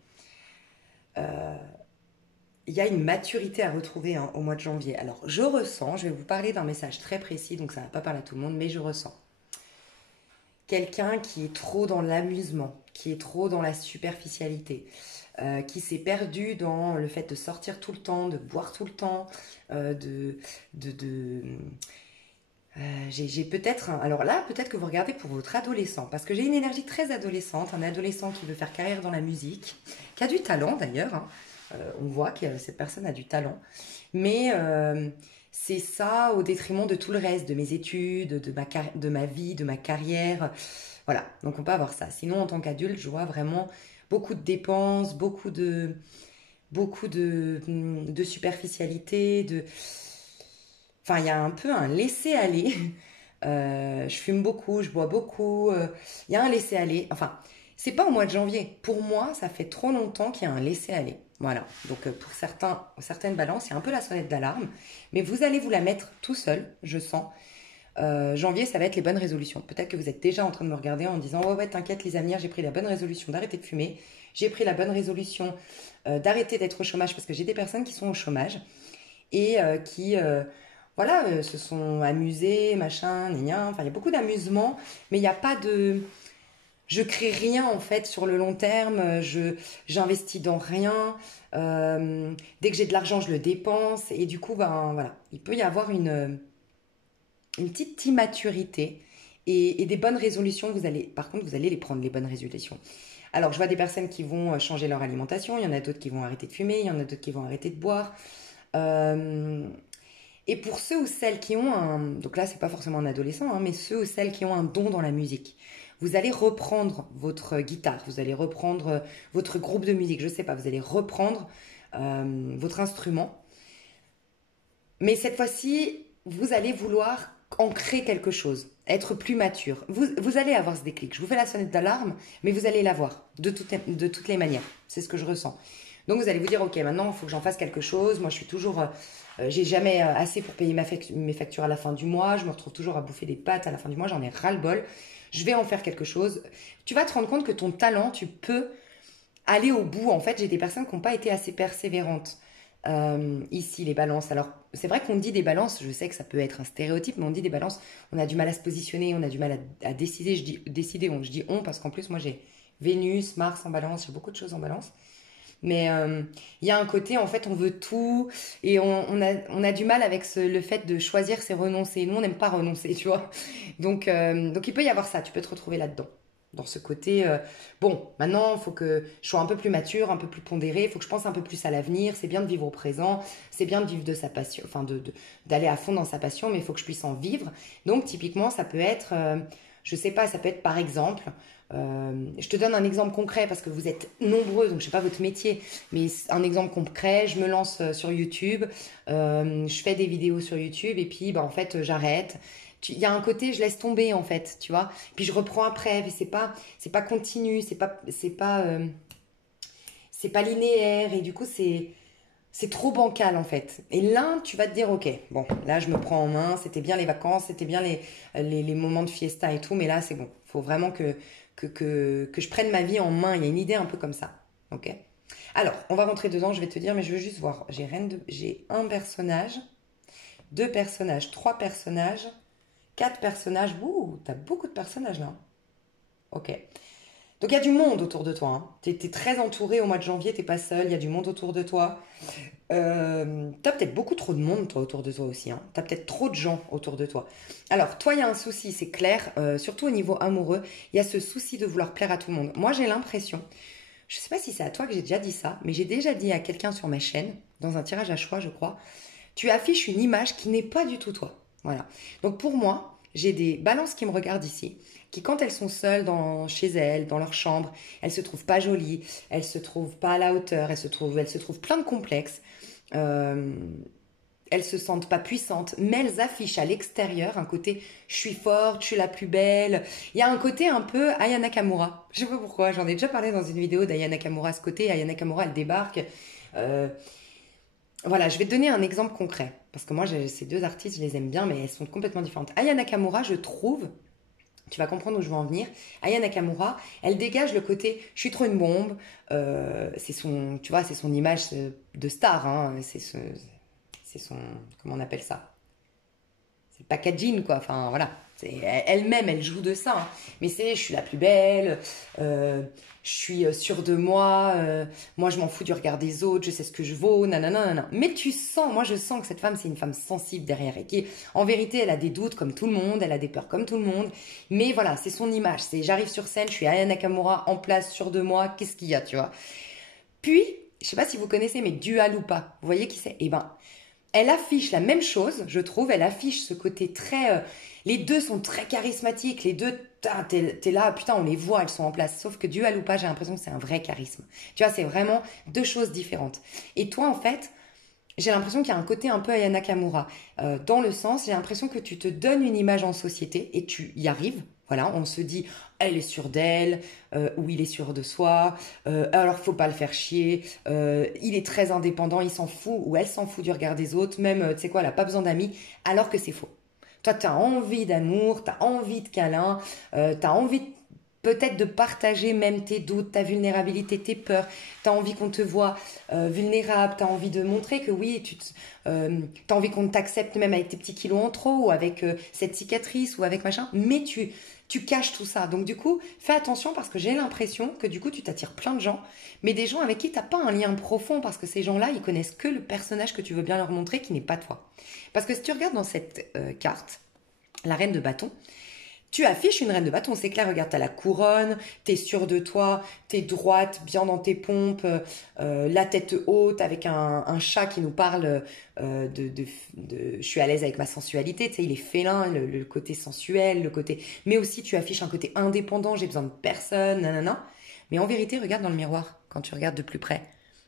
Il y a une maturité à retrouver au mois de janvier. Alors, je ressens, je vais vous parler d'un message très précis, donc ça ne va pas parler à tout le monde, mais je ressens. Quelqu'un qui est trop dans l'amusement, qui est trop dans la superficialité, qui s'est perdu dans le fait de sortir tout le temps, de boire tout le temps, j'ai peut-être, alors là, peut-être que vous regardez pour votre adolescent, parce que j'ai une énergie très adolescente, un adolescent qui veut faire carrière dans la musique, qui a du talent d'ailleurs, hein. On voit que cette personne a du talent, mais c'est ça au détriment de tout le reste, de mes études, de ma vie, de ma carrière, voilà, donc on peut avoir ça. Sinon, en tant qu'adulte, je vois vraiment beaucoup de dépenses, beaucoup de superficialité, Enfin, il y a un peu un laisser-aller. Je fume beaucoup, je bois beaucoup. Il y a un laisser-aller. Enfin, c'est pas au mois de janvier. Pour moi, ça fait trop longtemps qu'il y a un laisser-aller. Voilà. Donc, pour certaines balances, il y a un peu la sonnette d'alarme. Mais vous allez vous la mettre tout seul, je sens. Janvier, ça va être les bonnes résolutions. Peut-être que vous êtes déjà en train de me regarder en disant « Ouais, t'inquiète, Lisa Mire, j'ai pris la bonne résolution d'arrêter de fumer. J'ai pris la bonne résolution d'arrêter d'être au chômage. » Parce que j'ai des personnes qui sont au chômage et qui... voilà, se sont amusés, machin, gna, enfin, il y a beaucoup d'amusement, mais il n'y a pas de... Je crée rien, en fait, sur le long terme, j'investis dans rien, dès que j'ai de l'argent, je le dépense, et du coup, ben, voilà, il peut y avoir une petite immaturité et des bonnes résolutions, par contre, vous allez les prendre, les bonnes résolutions. Alors, je vois des personnes qui vont changer leur alimentation, il y en a d'autres qui vont arrêter de fumer, il y en a d'autres qui vont arrêter de boire, et pour ceux ou celles qui ont donc là c'est pas forcément un adolescent, hein, mais ceux ou celles qui ont un don dans la musique, vous allez reprendre votre guitare, vous allez reprendre votre groupe de musique, je sais pas, vous allez reprendre votre instrument. Mais cette fois-ci, vous allez vouloir en créer quelque chose, être plus mature. Vous allez avoir ce déclic. Je vous fais la sonnette d'alarme, mais vous allez l'avoir de toutes les manières. C'est ce que je ressens. Donc vous allez vous dire, ok, maintenant il faut que j'en fasse quelque chose. Moi je suis toujours, j'ai jamais assez pour payer mes factures à la fin du mois. Je me retrouve toujours à bouffer des pâtes à la fin du mois. J'en ai ras-le-bol. Je vais en faire quelque chose. Tu vas te rendre compte que ton talent, tu peux aller au bout. En fait, j'ai des personnes qui n'ont pas été assez persévérantes. Ici, les balances. Alors, c'est vrai qu'on dit des balances, je sais que ça peut être un stéréotype, mais on dit des balances, on a du mal à se positionner, on a du mal à décider. Je dis on parce qu'en plus, moi j'ai Vénus, Mars en balance, j'ai beaucoup de choses en balance. Mais il y a un côté, en fait, on veut tout et on a du mal avec le fait de choisir, c'est renoncer. Nous, on n'aime pas renoncer, tu vois. Donc, il peut y avoir ça, tu peux te retrouver là-dedans. Dans ce côté, bon, maintenant, il faut que je sois un peu plus mature, un peu plus pondérée, il faut que je pense un peu plus à l'avenir, c'est bien de vivre au présent, c'est bien de vivre de sa passion, enfin d'aller à fond dans sa passion, mais il faut que je puisse en vivre. Donc, typiquement, ça peut être, je sais pas, ça peut être par exemple, je te donne un exemple concret parce que vous êtes nombreux, donc je sais pas votre métier, mais un exemple concret, je me lance sur YouTube, je fais des vidéos sur YouTube et puis, bah, en fait, j'arrête. Il y a un côté, je laisse tomber en fait, tu vois. Puis je reprends après, puis c'est pas continu, c'est pas linéaire et du coup c'est trop bancal en fait. Et là, tu vas te dire, ok, bon, là je me prends en main, c'était bien les vacances, c'était bien les moments de fiesta et tout, mais là c'est bon. Faut vraiment que je prenne ma vie en main. Il y a une idée un peu comme ça, ok. Alors, on va rentrer dedans, je vais te dire, mais je veux juste voir. J'ai un personnage, deux personnages, trois personnages. 4 personnages. Ouh, t'as beaucoup de personnages là. Ok. Donc il y a du monde autour de toi. Hein. T'es très entouré au mois de janvier, t'es pas seul, il y a du monde autour de toi. T'as peut-être beaucoup trop de monde toi, autour de toi aussi. Hein. T'as peut-être trop de gens autour de toi. Alors, toi, il y a un souci, c'est clair, surtout au niveau amoureux, il y a ce souci de vouloir plaire à tout le monde. Moi, j'ai l'impression, je sais pas si c'est à toi que j'ai déjà dit ça, mais j'ai déjà dit à quelqu'un sur ma chaîne, dans un tirage à choix, je crois, tu affiches une image qui n'est pas du tout toi. Voilà. Donc pour moi, j'ai des balances qui me regardent ici, qui quand elles sont seules chez elles, dans leur chambre, elles se trouvent pas jolies, elles se trouvent pas à la hauteur, elles se trouvent plein de complexes. Euh, Elles se sentent pas puissantes, mais elles affichent à l'extérieur un côté je suis forte, je suis la plus belle. Il y a un côté un peu Aya Nakamura. Je sais pas pourquoi, j'en ai déjà parlé dans une vidéo d'Aya Nakamura, ce côté. Aya Nakamura, elle débarque. Euh, voilà, je vais te donner un exemple concret. Parce que moi, ces deux artistes, je les aime bien, mais elles sont complètement différentes. Aya Nakamura, je trouve, tu vas comprendre où je veux en venir. Aya Nakamura, elle dégage le côté je suis trop une bombe. C'est son, tu vois, c'est son image de star. Hein, c'est son, comment on appelle ça? C'est le packaging, quoi. Enfin, voilà. Elle-même, elle joue de ça. Hein. Mais je suis la plus belle, je suis sûre de moi, moi, je m'en fous du regard des autres, je sais ce que je vaux, nanana, nanana. Mais tu sens, moi, je sens que cette femme, c'est une femme sensible derrière et qui, en vérité, elle a des doutes comme tout le monde, elle a des peurs comme tout le monde. Mais voilà, c'est son image. J'arrive sur scène, je suis Aya Nakamura, en place, sûre de moi, qu'est-ce qu'il y a, tu vois? Puis, je sais pas si vous connaissez, mais Dua Lipa, vous voyez qui c'est? Eh ben, elle affiche la même chose, je trouve. Elle affiche ce côté très... les deux sont très charismatiques. Les deux, t'es là, putain, on les voit, elles sont en place. Sauf que Dua Lipa, j'ai l'impression que c'est un vrai charisme. Tu vois, c'est vraiment deux choses différentes. Et toi, en fait, j'ai l'impression qu'il y a un côté un peu Aya Nakamura. Dans le sens, j'ai l'impression que tu te donnes une image en société et tu y arrives. Voilà, on se dit, elle est sûre d'elle, ou il est sûr de soi, alors faut pas le faire chier, il est très indépendant, il s'en fout, ou elle s'en fout du regard des autres, même, tu sais quoi, elle a pas besoin d'amis, alors que c'est faux. Toi, tu as envie d'amour, tu as envie de câlin, tu as envie peut-être de partager même tes doutes, ta vulnérabilité, tes peurs. Tu as envie qu'on te voit vulnérable, tu as envie de montrer que oui, as envie qu'on t'accepte même avec tes petits kilos en trop, ou avec cette cicatrice, ou avec machin, mais tu caches tout ça. Donc du coup, fais attention parce que j'ai l'impression que du coup, tu t'attires plein de gens, mais des gens avec qui tu n'as pas un lien profond parce que ces gens-là, ils connaissent que le personnage que tu veux bien leur montrer qui n'est pas toi. Parce que si tu regardes dans cette carte, la reine de bâton, tu affiches une reine de bâton, c'est clair, regarde, t'as la couronne, t'es sûre de toi, t'es droite, bien dans tes pompes, la tête haute, avec un chat qui nous parle je suis à l'aise avec ma sensualité, tu sais, il est félin, le côté sensuel, le côté... Mais aussi, tu affiches un côté indépendant, j'ai besoin de personne, nanana. Mais en vérité, regarde dans le miroir, quand tu regardes de plus près.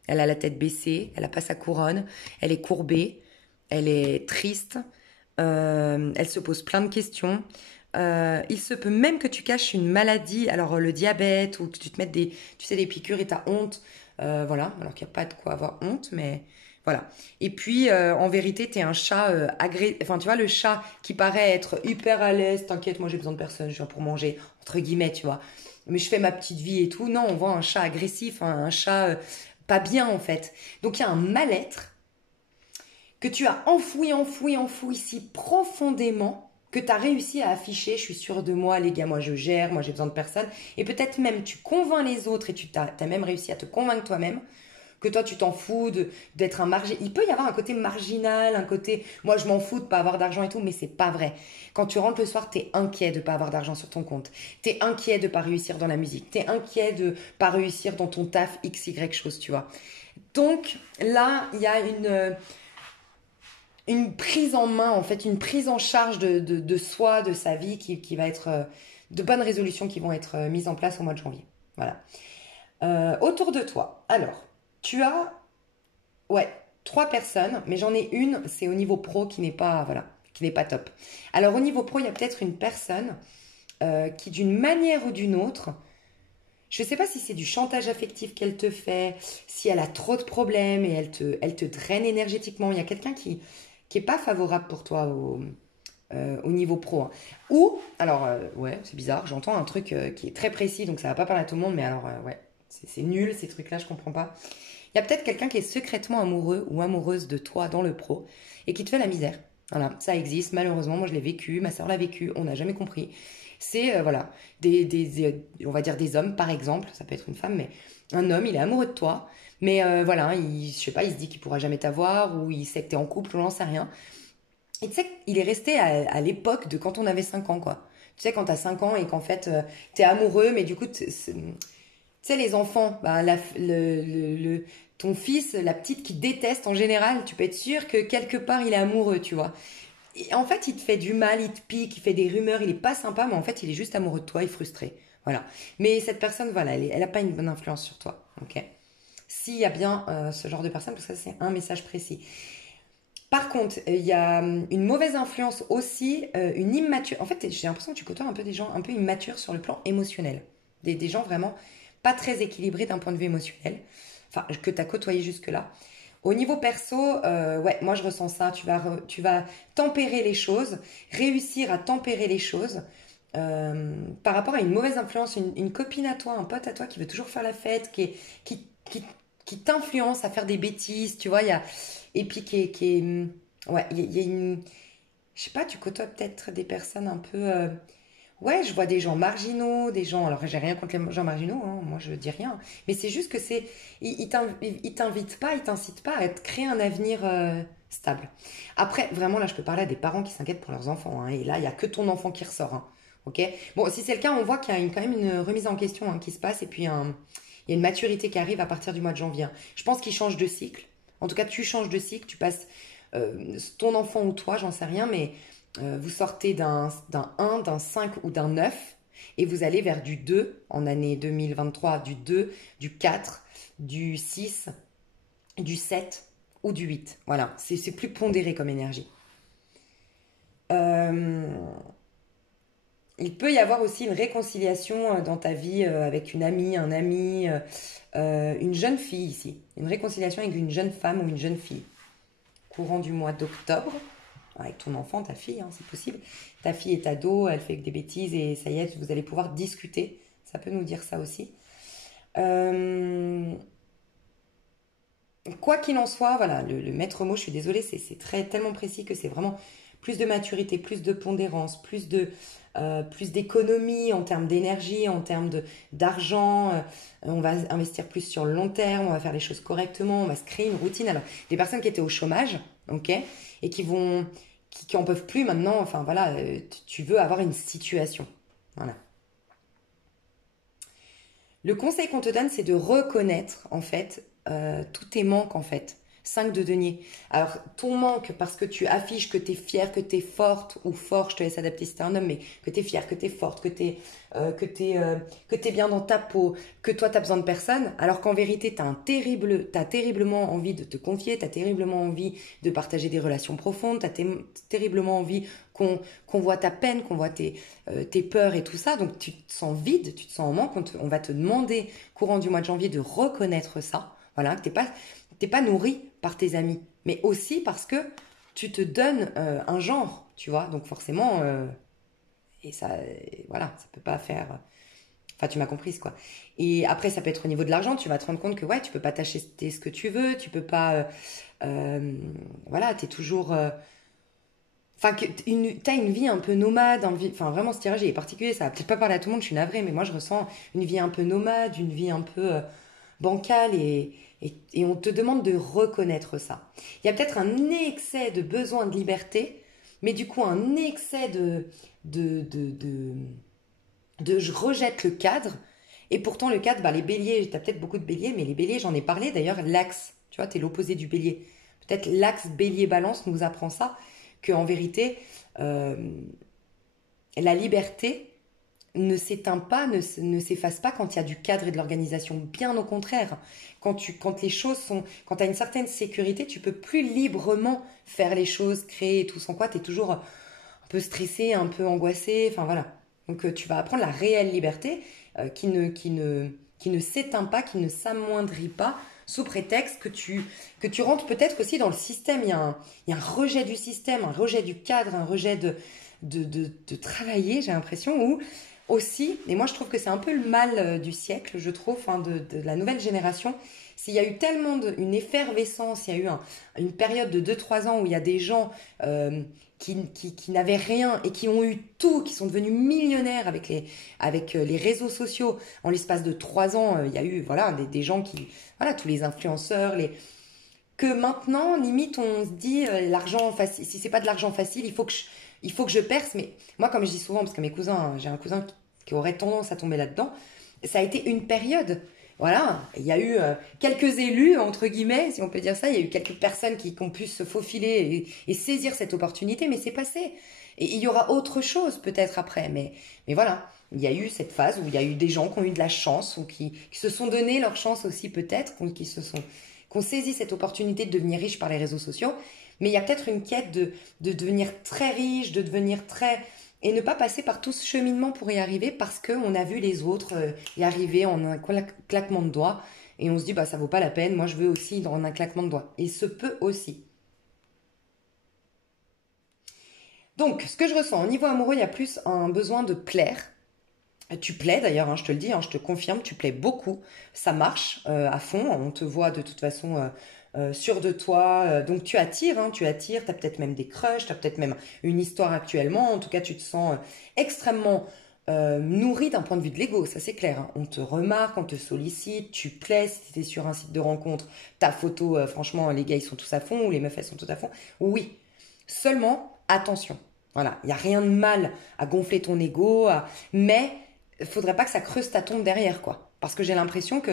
Elle a la tête baissée, elle n'a pas sa couronne, elle est courbée, elle est triste, elle se pose plein de questions. Il se peut même que tu caches une maladie, alors le diabète, ou que tu te mettes des piqûres et t'as honte. Voilà, alors qu'il n'y a pas de quoi avoir honte, mais voilà. Et puis, en vérité, t'es un chat enfin, tu vois, le chat qui paraît être hyper à l'aise, t'inquiète, moi j'ai besoin de personne, je viens pour manger, entre guillemets, tu vois. Mais je fais ma petite vie et tout. Non, on voit un chat agressif, un chat pas bien, en fait. Donc, il y a un mal-être que tu as enfoui si profondément que tu as réussi à afficher, je suis sûre de moi, les gars, moi je gère, moi j'ai besoin de personne. Et peut-être même tu convaincs les autres et tu as même réussi à te convaincre toi-même que toi tu t'en fous d'être un marginal. Il peut y avoir un côté marginal, un côté moi je m'en fous de pas avoir d'argent et tout, mais c'est pas vrai. Quand tu rentres le soir, tu es inquiet de pas avoir d'argent sur ton compte. Tu es inquiet de pas réussir dans la musique. Tu es inquiet de pas réussir dans ton taf XY chose, tu vois. Donc là, il y a une prise en main, en fait, une prise en charge de soi, de sa vie, qui va être de bonnes résolutions qui vont être mises en place au mois de janvier. Voilà. Autour de toi, alors, tu as, ouais, 3 personnes, mais j'en ai une, c'est au niveau pro qui n'est pas, voilà, qui n'est pas top. Alors, au niveau pro, il y a peut-être une personne qui, d'une manière ou d'une autre, je ne sais pas si c'est du chantage affectif qu'elle te fait, si elle a trop de problèmes et elle te draine énergétiquement. Il y a quelqu'un qui est pas favorable pour toi au niveau pro. Hein. Ou, alors, ouais, c'est bizarre, j'entends un truc qui est très précis, donc ça va pas parler à tout le monde, mais alors, ouais, c'est nul ces trucs-là, je comprends pas. Il y a peut-être quelqu'un qui est secrètement amoureux ou amoureuse de toi dans le pro et qui te fait la misère. Voilà, ça existe, malheureusement, moi je l'ai vécu, ma soeur l'a vécu, on n'a jamais compris. C'est, voilà, on va dire des hommes, par exemple, ça peut être une femme, mais un homme, il est amoureux de toi, mais voilà, je sais pas, il se dit qu'il pourra jamais t'avoir, ou il sait que t'es en couple, ou j'en sais rien. Et tu sais qu'il est resté à l'époque de quand on avait 5 ans, quoi. Tu sais, quand t'as 5 ans et qu'en fait, t'es amoureux, mais du coup, tu sais, les enfants, bah, ton fils, la petite qui déteste en général, tu peux être sûr que quelque part, il est amoureux, tu vois. Et en fait, il te fait du mal, il te pique, il fait des rumeurs, il est pas sympa, mais en fait, il est juste amoureux de toi, il est frustré. Voilà. Mais cette personne, voilà, elle a pas une bonne influence sur toi. Ok. S'il y a bien ce genre de personne, parce que ça, c'est un message précis. Par contre, il y a une mauvaise influence aussi, une immature. En fait, j'ai l'impression que tu côtoies un peu des gens un peu immatures sur le plan émotionnel. Des gens vraiment pas très équilibrés d'un point de vue émotionnel. Enfin, que tu as côtoyé jusque-là. Au niveau perso, ouais, moi je ressens ça. Tu vas tempérer les choses, réussir à tempérer les choses par rapport à une mauvaise influence, une copine à toi, un pote à toi qui veut toujours faire la fête, qui, qui t'influence à faire des bêtises, tu vois. Et puis ouais, il y a une, je sais pas, tu côtoies peut-être des personnes un peu, ouais, je vois des gens marginaux, des gens, alors j'ai rien contre les gens marginaux, hein, moi je dis rien, mais c'est juste que ils t'invitent pas, ils t'incitent pas à te créer un avenir stable. Après, vraiment, là, je peux parler à des parents qui s'inquiètent pour leurs enfants, hein, et là, il y a que ton enfant qui ressort, hein, ok? Bon, si c'est le cas, on voit qu'il y a quand même une remise en question hein, qui se passe, et puis il y a une maturité qui arrive à partir du mois de janvier, hein. Je pense qu'il change de cycle. En tout cas, tu changes de cycle, tu passes ton enfant ou toi, j'en sais rien, mais vous sortez d'un 1, d'un 5 ou d'un 9 et vous allez vers du 2 en année 2023, du 2, du 4, du 6, du 7 ou du 8. Voilà, c'est plus pondéré comme énergie. Euh, il peut y avoir aussi une réconciliation dans ta vie avec une amie, un ami, une jeune fille ici. Une réconciliation avec une jeune femme ou une jeune fille. Courant du mois d'octobre, avec ton enfant, ta fille, hein, c'est possible. Ta fille est ado, elle fait que des bêtises et ça y est, vous allez pouvoir discuter. Ça peut nous dire ça aussi. Euh, Quoi qu'il en soit, voilà, le maître mot, je suis désolée, c'est tellement précis que c'est vraiment plus de maturité, plus de pondérance, plus d'économie en termes d'énergie, en termes d'argent. On va investir plus sur le long terme, on va faire les choses correctement, on va se créer une routine. Alors, des personnes qui étaient au chômage, ok, et qui en peuvent plus maintenant, enfin voilà, tu veux avoir une situation. Voilà. Le conseil qu'on te donne, c'est de reconnaître, en fait, tous tes manques, en fait. 5 de denier. Alors, ton manque, parce que tu affiches que tu es fière, que tu es forte, ou fort, je te laisse adapter si t'es un homme, mais que tu es fière, que tu es forte, que t'es bien dans ta peau, que toi, tu as besoin de personne, alors qu'en vérité, t'as terriblement envie de te confier, tu as terriblement envie de partager des relations profondes, tu as terriblement envie qu'on voit ta peine, qu'on voit tes peurs et tout ça. Donc tu te sens vide, tu te sens en manque. On va te demander, courant du mois de janvier, de reconnaître ça. Voilà, que t'es pas nourri par tes amis, mais aussi parce que tu te donnes un genre, tu vois. Donc forcément, et ça, voilà, ça peut pas faire. Enfin, tu m'as comprise, quoi. Et après, ça peut être au niveau de l'argent. Tu vas te rendre compte que, ouais, tu peux pas t'acheter ce que tu veux. Tu peux pas. Euh, voilà, t'es toujours. Enfin, t'as une vie un peu nomade, enfin vraiment ce tirage il est particulier, ça va peut-être pas parler à tout le monde, je suis navrée, mais moi je ressens une vie un peu nomade, une vie un peu bancale et on te demande de reconnaître ça. Il y a peut-être un excès de besoin de liberté, mais du coup un excès de, de, de, de je rejette le cadre, et pourtant le cadre, bah, les béliers, t'as peut-être beaucoup de béliers, mais les béliers j'en ai parlé d'ailleurs, l'axe, tu vois, t'es l'opposé du bélier. Peut-être l'axe bélier-balance nous apprend ça, qu'en vérité, euh, la liberté ne s'éteint pas, ne s'efface pas quand il y a du cadre et de l'organisation. Bien au contraire, quand les choses sont, quand tu as une certaine sécurité, tu peux plus librement faire les choses, créer et tout, sans quoi tu es toujours un peu stressé, un peu angoissé, enfin voilà. Donc tu vas apprendre la réelle liberté qui ne s'éteint pas, qui ne s'amoindrit pas, sous prétexte que tu rentres peut-être aussi dans le système. Il y a un rejet du système, un rejet du cadre, un rejet de travailler, j'ai l'impression, ou aussi, et moi je trouve que c'est un peu le mal du siècle, je trouve, hein, de la nouvelle génération, s'il y a eu tellement une effervescence, il y a eu une période de 2 3 ans où il y a des gens qui n'avaient rien et qui ont eu tout, qui sont devenus millionnaires avec les réseaux sociaux. En l'espace de 3 ans, il y a eu voilà, des gens qui, voilà, tous les influenceurs, que maintenant, limite, on se dit l'argent facile, si c'est pas de l'argent facile, il faut que je perce. Mais moi, comme je dis souvent, parce que mes cousins, j'ai un cousin qui aurait tendance à tomber là-dedans, ça a été une période. voilà, il y a eu quelques élus, entre guillemets, si on peut dire ça, il y a eu quelques personnes qui ont pu se faufiler et saisir cette opportunité, mais c'est passé. Et il y aura autre chose peut-être après, mais voilà, il y a eu cette phase où il y a eu des gens qui ont eu de la chance, ou qui se sont donné leur chance aussi peut-être, qui ont saisi cette opportunité de devenir riches par les réseaux sociaux, mais il y a peut-être une quête de devenir très riche, de devenir très... Et ne pas passer par tout ce cheminement pour y arriver parce qu'on a vu les autres y arriver en un claquement de doigts et on se dit bah ça vaut pas la peine, moi je veux aussi dans un claquement de doigts. Et ce peut aussi. Donc ce que je ressens au niveau amoureux, il y a plus un besoin de plaire. Tu plais d'ailleurs, hein, je te le dis, hein, je te confirme, tu plais beaucoup. Ça marche à fond, on te voit de toute façon sûr de toi. Donc tu attires, hein, tu attires, tu as peut-être même des crushs, tu as peut-être même une histoire actuellement. En tout cas, tu te sens extrêmement nourri d'un point de vue de l'ego, ça c'est clair. Hein. On te remarque, on te sollicite, tu plais. Si tu es sur un site de rencontre, ta photo, franchement, les gars ils sont tous à fond ou les meufs elles sont toutes à fond. Oui, seulement attention. Voilà, il n'y a rien de mal à gonfler ton ego, mais il faudrait pas que ça creuse ta tombe derrière, quoi. Parce que j'ai l'impression que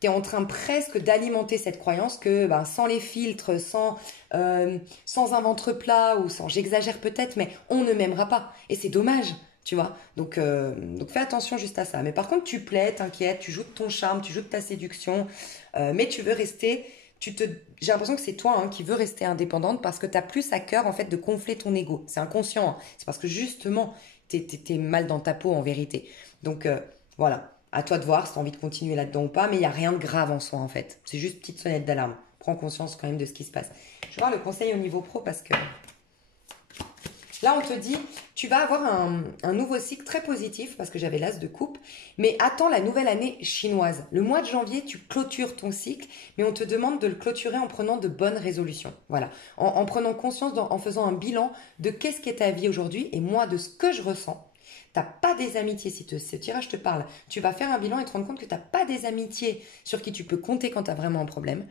tu es en train presque d'alimenter cette croyance que ben, sans les filtres, sans un ventre plat, ou sans, j'exagère peut-être, mais on ne m'aimera pas. Et c'est dommage, tu vois. Donc fais attention juste à ça. Mais par contre, tu plais, t'inquiète, tu joues de ton charme, tu joues de ta séduction, mais tu veux rester... J'ai l'impression que c'est toi hein, qui veux rester indépendante parce que tu as plus à cœur en fait de gonfler ton ego. C'est inconscient. Hein. C'est parce que justement, t'es mal dans ta peau en vérité. Donc voilà, à toi de voir si tu as envie de continuer là-dedans ou pas, mais il n'y a rien de grave en soi en fait. C'est juste petite sonnette d'alarme. Prends conscience quand même de ce qui se passe. Je vais voir le conseil au niveau pro parce que là on te dit, tu vas avoir un nouveau cycle très positif parce que j'avais l'as de coupe, mais attends la nouvelle année chinoise. Le mois de janvier, tu clôtures ton cycle, mais on te demande de le clôturer en prenant de bonnes résolutions. Voilà, en prenant conscience, en faisant un bilan de qu'est-ce qu'est ta vie aujourd'hui et moi de ce que je ressens. T'as pas des amitiés, si ce tirage te parle, tu vas faire un bilan et te rendre compte que t'as pas des amitiés sur qui tu peux compter quand tu as vraiment un problème.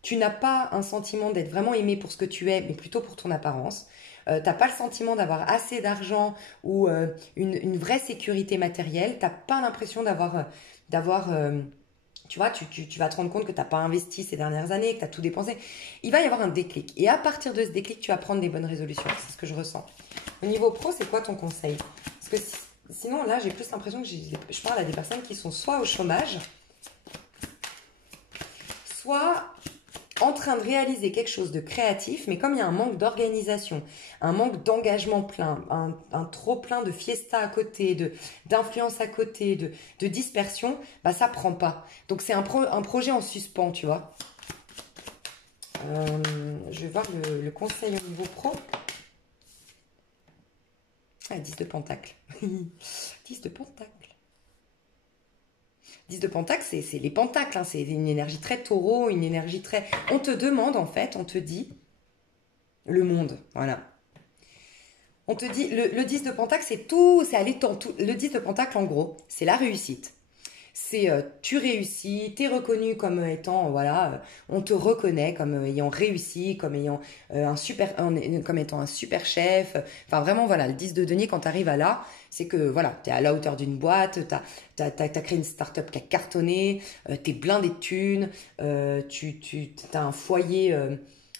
Tu n'as pas un sentiment d'être vraiment aimé pour ce que tu es, mais plutôt pour ton apparence. T'as pas le sentiment d'avoir assez d'argent ou une vraie sécurité matérielle. T'as pas l'impression tu vois, tu vas te rendre compte que t'as pas investi ces dernières années, que tu as tout dépensé. Il va y avoir un déclic. Et à partir de ce déclic, tu vas prendre des bonnes résolutions. C'est ce que je ressens. Au niveau pro, c'est quoi ton conseil? Parce que sinon, là, j'ai plus l'impression que je parle à des personnes qui sont soit au chômage, soit en train de réaliser quelque chose de créatif, mais comme il y a un manque d'organisation, un manque d'engagement plein, un trop plein de fiesta à côté, d'influence à côté, de dispersion, bah ça prend pas. Donc c'est un projet en suspens, tu vois. Je vais voir le conseil au niveau pro. Ah, 10 de pentacle. 10 de pentacle. 10 de pentacle, c'est les pentacles, hein, c'est une énergie très taureau, une énergie très... On te demande en fait, on te dit, le monde, voilà. On te dit, le 10 de pentacle, c'est tout, c'est aller dans tout. Le 10 de pentacle, en gros, c'est la réussite. C'est tu réussis, tu es reconnu comme étant, voilà, on te reconnaît comme ayant réussi, comme ayant comme étant un super chef. Enfin, vraiment, voilà, le 10 de denier, quand tu arrives à là, c'est que, voilà, tu es à la hauteur d'une boîte, t'as créé une start-up qui a cartonné, tu es blindé de thunes, tu as un foyer,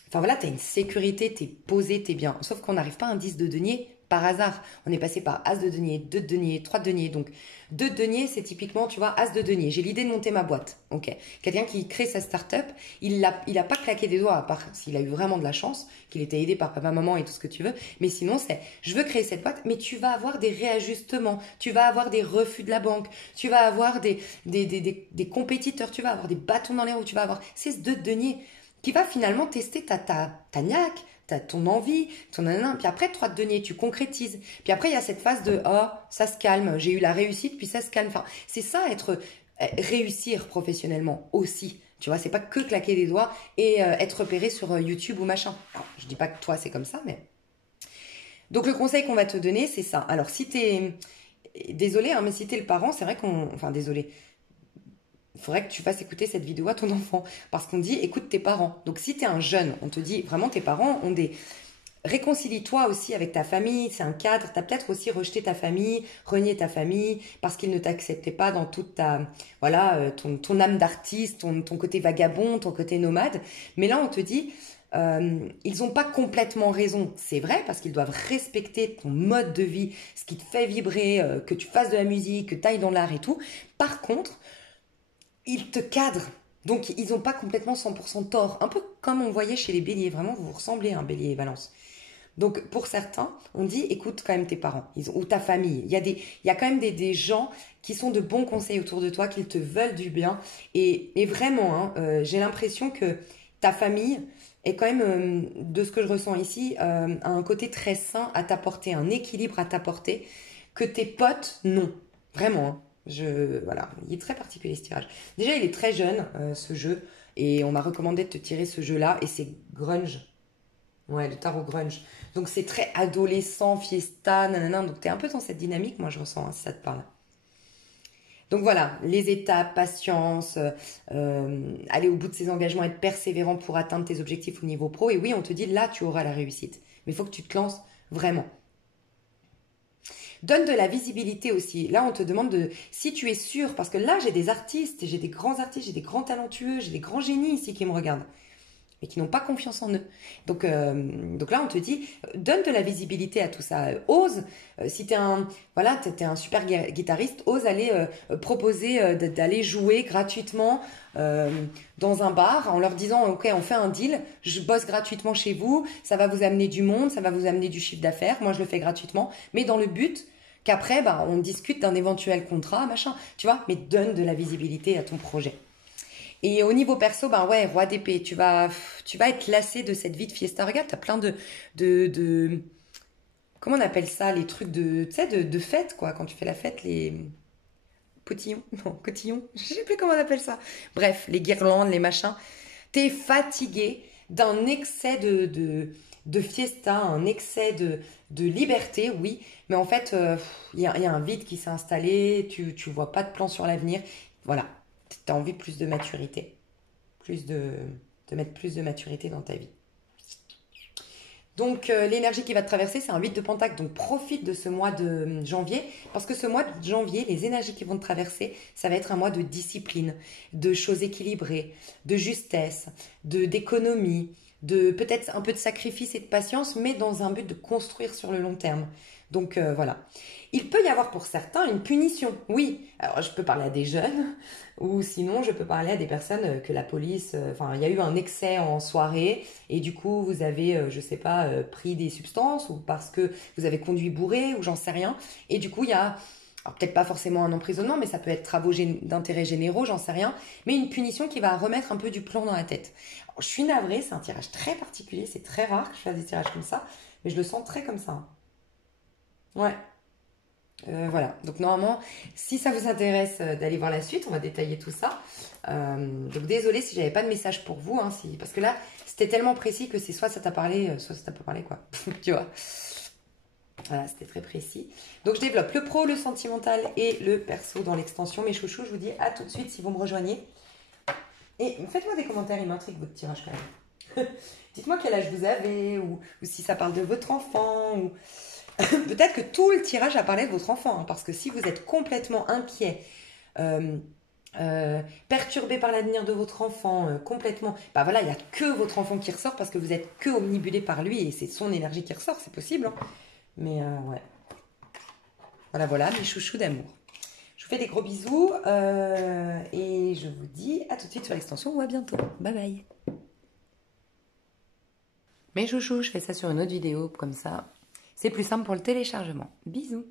enfin voilà, tu as une sécurité, tu es posé, tu es bien. Sauf qu'on n'arrive pas à un 10 de denier par hasard. On est passé par As de denier, 2 de denier, 3 de denier. Donc, 2 de denier, c'est typiquement, tu vois, As de denier. J'ai l'idée de monter ma boîte. Ok. Quelqu'un qui crée sa start-up, il a pas claqué des doigts, à part s'il a eu vraiment de la chance, qu'il était aidé par papa, maman et tout ce que tu veux. Mais sinon, c'est, je veux créer cette boîte, mais tu vas avoir des réajustements. Tu vas avoir des refus de la banque. Tu vas avoir des compétiteurs. Tu vas avoir des bâtons dans les roues. Tu vas avoir, c'est ce 2 de denier qui va finalement tester ta niaque, ton envie, ton nanana. Puis après, 3 de denier, tu concrétises. Puis après, il y a cette phase de, oh, ça se calme, j'ai eu la réussite, puis ça se calme. Enfin, c'est ça, réussir professionnellement aussi. Tu vois, c'est pas que claquer des doigts et être repéré sur YouTube ou machin. Alors, je dis pas que toi, c'est comme ça, mais... Donc, le conseil qu'on va te donner, c'est ça. Alors, si t'es... Désolé, hein, mais si t'es le parent, c'est vrai qu'on... Enfin, désolé. Il faudrait que tu fasses écouter cette vidéo à ton enfant. Parce qu'on dit, écoute tes parents. Donc, si tu es un jeune, on te dit, vraiment, tes parents ont réconcilie-toi aussi avec ta famille, c'est un cadre. Tu as peut-être aussi rejeté ta famille, renié ta famille parce qu'ils ne t'acceptaient pas dans toute ta, voilà, ton âme d'artiste, ton côté vagabond, ton côté nomade. Mais là, on te dit, ils n'ont pas complètement raison. C'est vrai parce qu'ils doivent respecter ton mode de vie, ce qui te fait vibrer, que tu fasses de la musique, que tu ailles dans l'art et tout. Par contre, ils te cadrent. Donc, ils n'ont pas complètement 100% tort. Un peu comme on voyait chez les béliers. Vraiment, vous vous ressemblez, un bélier et balance. Donc, pour certains, on dit, écoute quand même tes parents ou ta famille. Il y a quand même des gens qui sont de bons conseils autour de toi, qui te veulent du bien. Et vraiment, hein, j'ai l'impression que ta famille est quand même, de ce que je ressens ici, a un côté très sain à t'apporter, un équilibre à t'apporter, que tes potes, non. Vraiment, hein. Voilà, il est très particulier ce tirage. Déjà, il est très jeune, ce jeu. Et on m'a recommandé de te tirer ce jeu-là. Et c'est grunge. Ouais, le tarot grunge. Donc c'est très adolescent, fiesta, nanana. Donc t'es un peu dans cette dynamique, moi je ressens, hein, si ça te parle. Donc voilà, les étapes, patience, aller au bout de ses engagements, être persévérant pour atteindre tes objectifs au niveau pro. Et oui, on te dit là, tu auras la réussite. Mais il faut que tu te lances vraiment. Donne de la visibilité aussi. Là, on te demande si tu es sûr, parce que là, j'ai des artistes, j'ai des grands artistes, j'ai des grands talentueux, j'ai des grands génies ici qui me regardent et qui n'ont pas confiance en eux. Donc là, on te dit, donne de la visibilité à tout ça. Ose, si tu es voilà, t'es un super guitariste, ose aller proposer d'aller jouer gratuitement dans un bar en leur disant, ok, on fait un deal, je bosse gratuitement chez vous, ça va vous amener du monde, ça va vous amener du chiffre d'affaires, moi je le fais gratuitement, mais dans le but qu'après, bah, on discute d'un éventuel contrat, machin, tu vois, mais donne de la visibilité à ton projet. Et au niveau perso, ben ouais, roi d'épée, tu vas être lassé de cette vie de fiesta. Regarde, t'as plein de, comment on appelle ça, les trucs tu sais, de fête, quoi, quand tu fais la fête, les potillons, non, cotillons, je sais plus comment on appelle ça. Bref, les guirlandes, les machins. T'es fatigué d'un excès de fiesta, un excès de liberté, oui, mais en fait, il y a un vide qui s'est installé, tu vois pas de plan sur l'avenir, voilà. Tu as envie de plus de maturité, de mettre plus de maturité dans ta vie. Donc l'énergie qui va te traverser, c'est un 8 de pentacle, donc profite de ce mois de janvier, parce que ce mois de janvier, les énergies qui vont te traverser, ça va être un mois de discipline, de choses équilibrées, de justesse, d'économie, de peut-être un peu de sacrifice et de patience, mais dans un but de construire sur le long terme. Donc voilà. Il peut y avoir pour certains une punition, oui. Alors je peux parler à des jeunes, ou sinon je peux parler à des personnes que la police... Enfin, il y a eu un excès en soirée, et du coup vous avez, je sais pas, pris des substances, ou parce que vous avez conduit bourré, ou j'en sais rien. Et du coup il y a... peut-être pas forcément un emprisonnement, mais ça peut être travaux d'intérêt généraux, j'en sais rien. Mais une punition qui va remettre un peu du plomb dans la tête. Alors, je suis navrée, c'est un tirage très particulier, c'est très rare que je fasse des tirages comme ça, mais je le sens très comme ça. Ouais. Voilà, donc normalement, si ça vous intéresse d'aller voir la suite, on va détailler tout ça. Donc désolée si j'avais pas de message pour vous, hein, parce que là, c'était tellement précis que c'est soit ça t'a parlé, soit ça t'a pas parlé, quoi. Tu vois. Voilà, c'était très précis. Donc je développe le pro, le sentimental et le perso dans l'extension. Mes chouchous, je vous dis à tout de suite si vous me rejoignez. Et faites-moi des commentaires, il m'intrigue votre tirage quand même. Dites-moi quel âge vous avez, ou si ça parle de votre enfant, ou... Peut-être que tout le tirage a parlé de votre enfant, hein, parce que si vous êtes complètement inquiet, perturbé par l'avenir de votre enfant, complètement, bah voilà, il n'y a que votre enfant qui ressort parce que vous êtes que omnibulé par lui et c'est son énergie qui ressort, c'est possible. Hein. Mais ouais. Voilà, mes chouchous d'amour. Je vous fais des gros bisous et je vous dis à tout de suite sur l'extension ou à bientôt. Bye bye. Mes chouchous, je fais ça sur une autre vidéo comme ça. C'est plus simple pour le téléchargement. Bisous.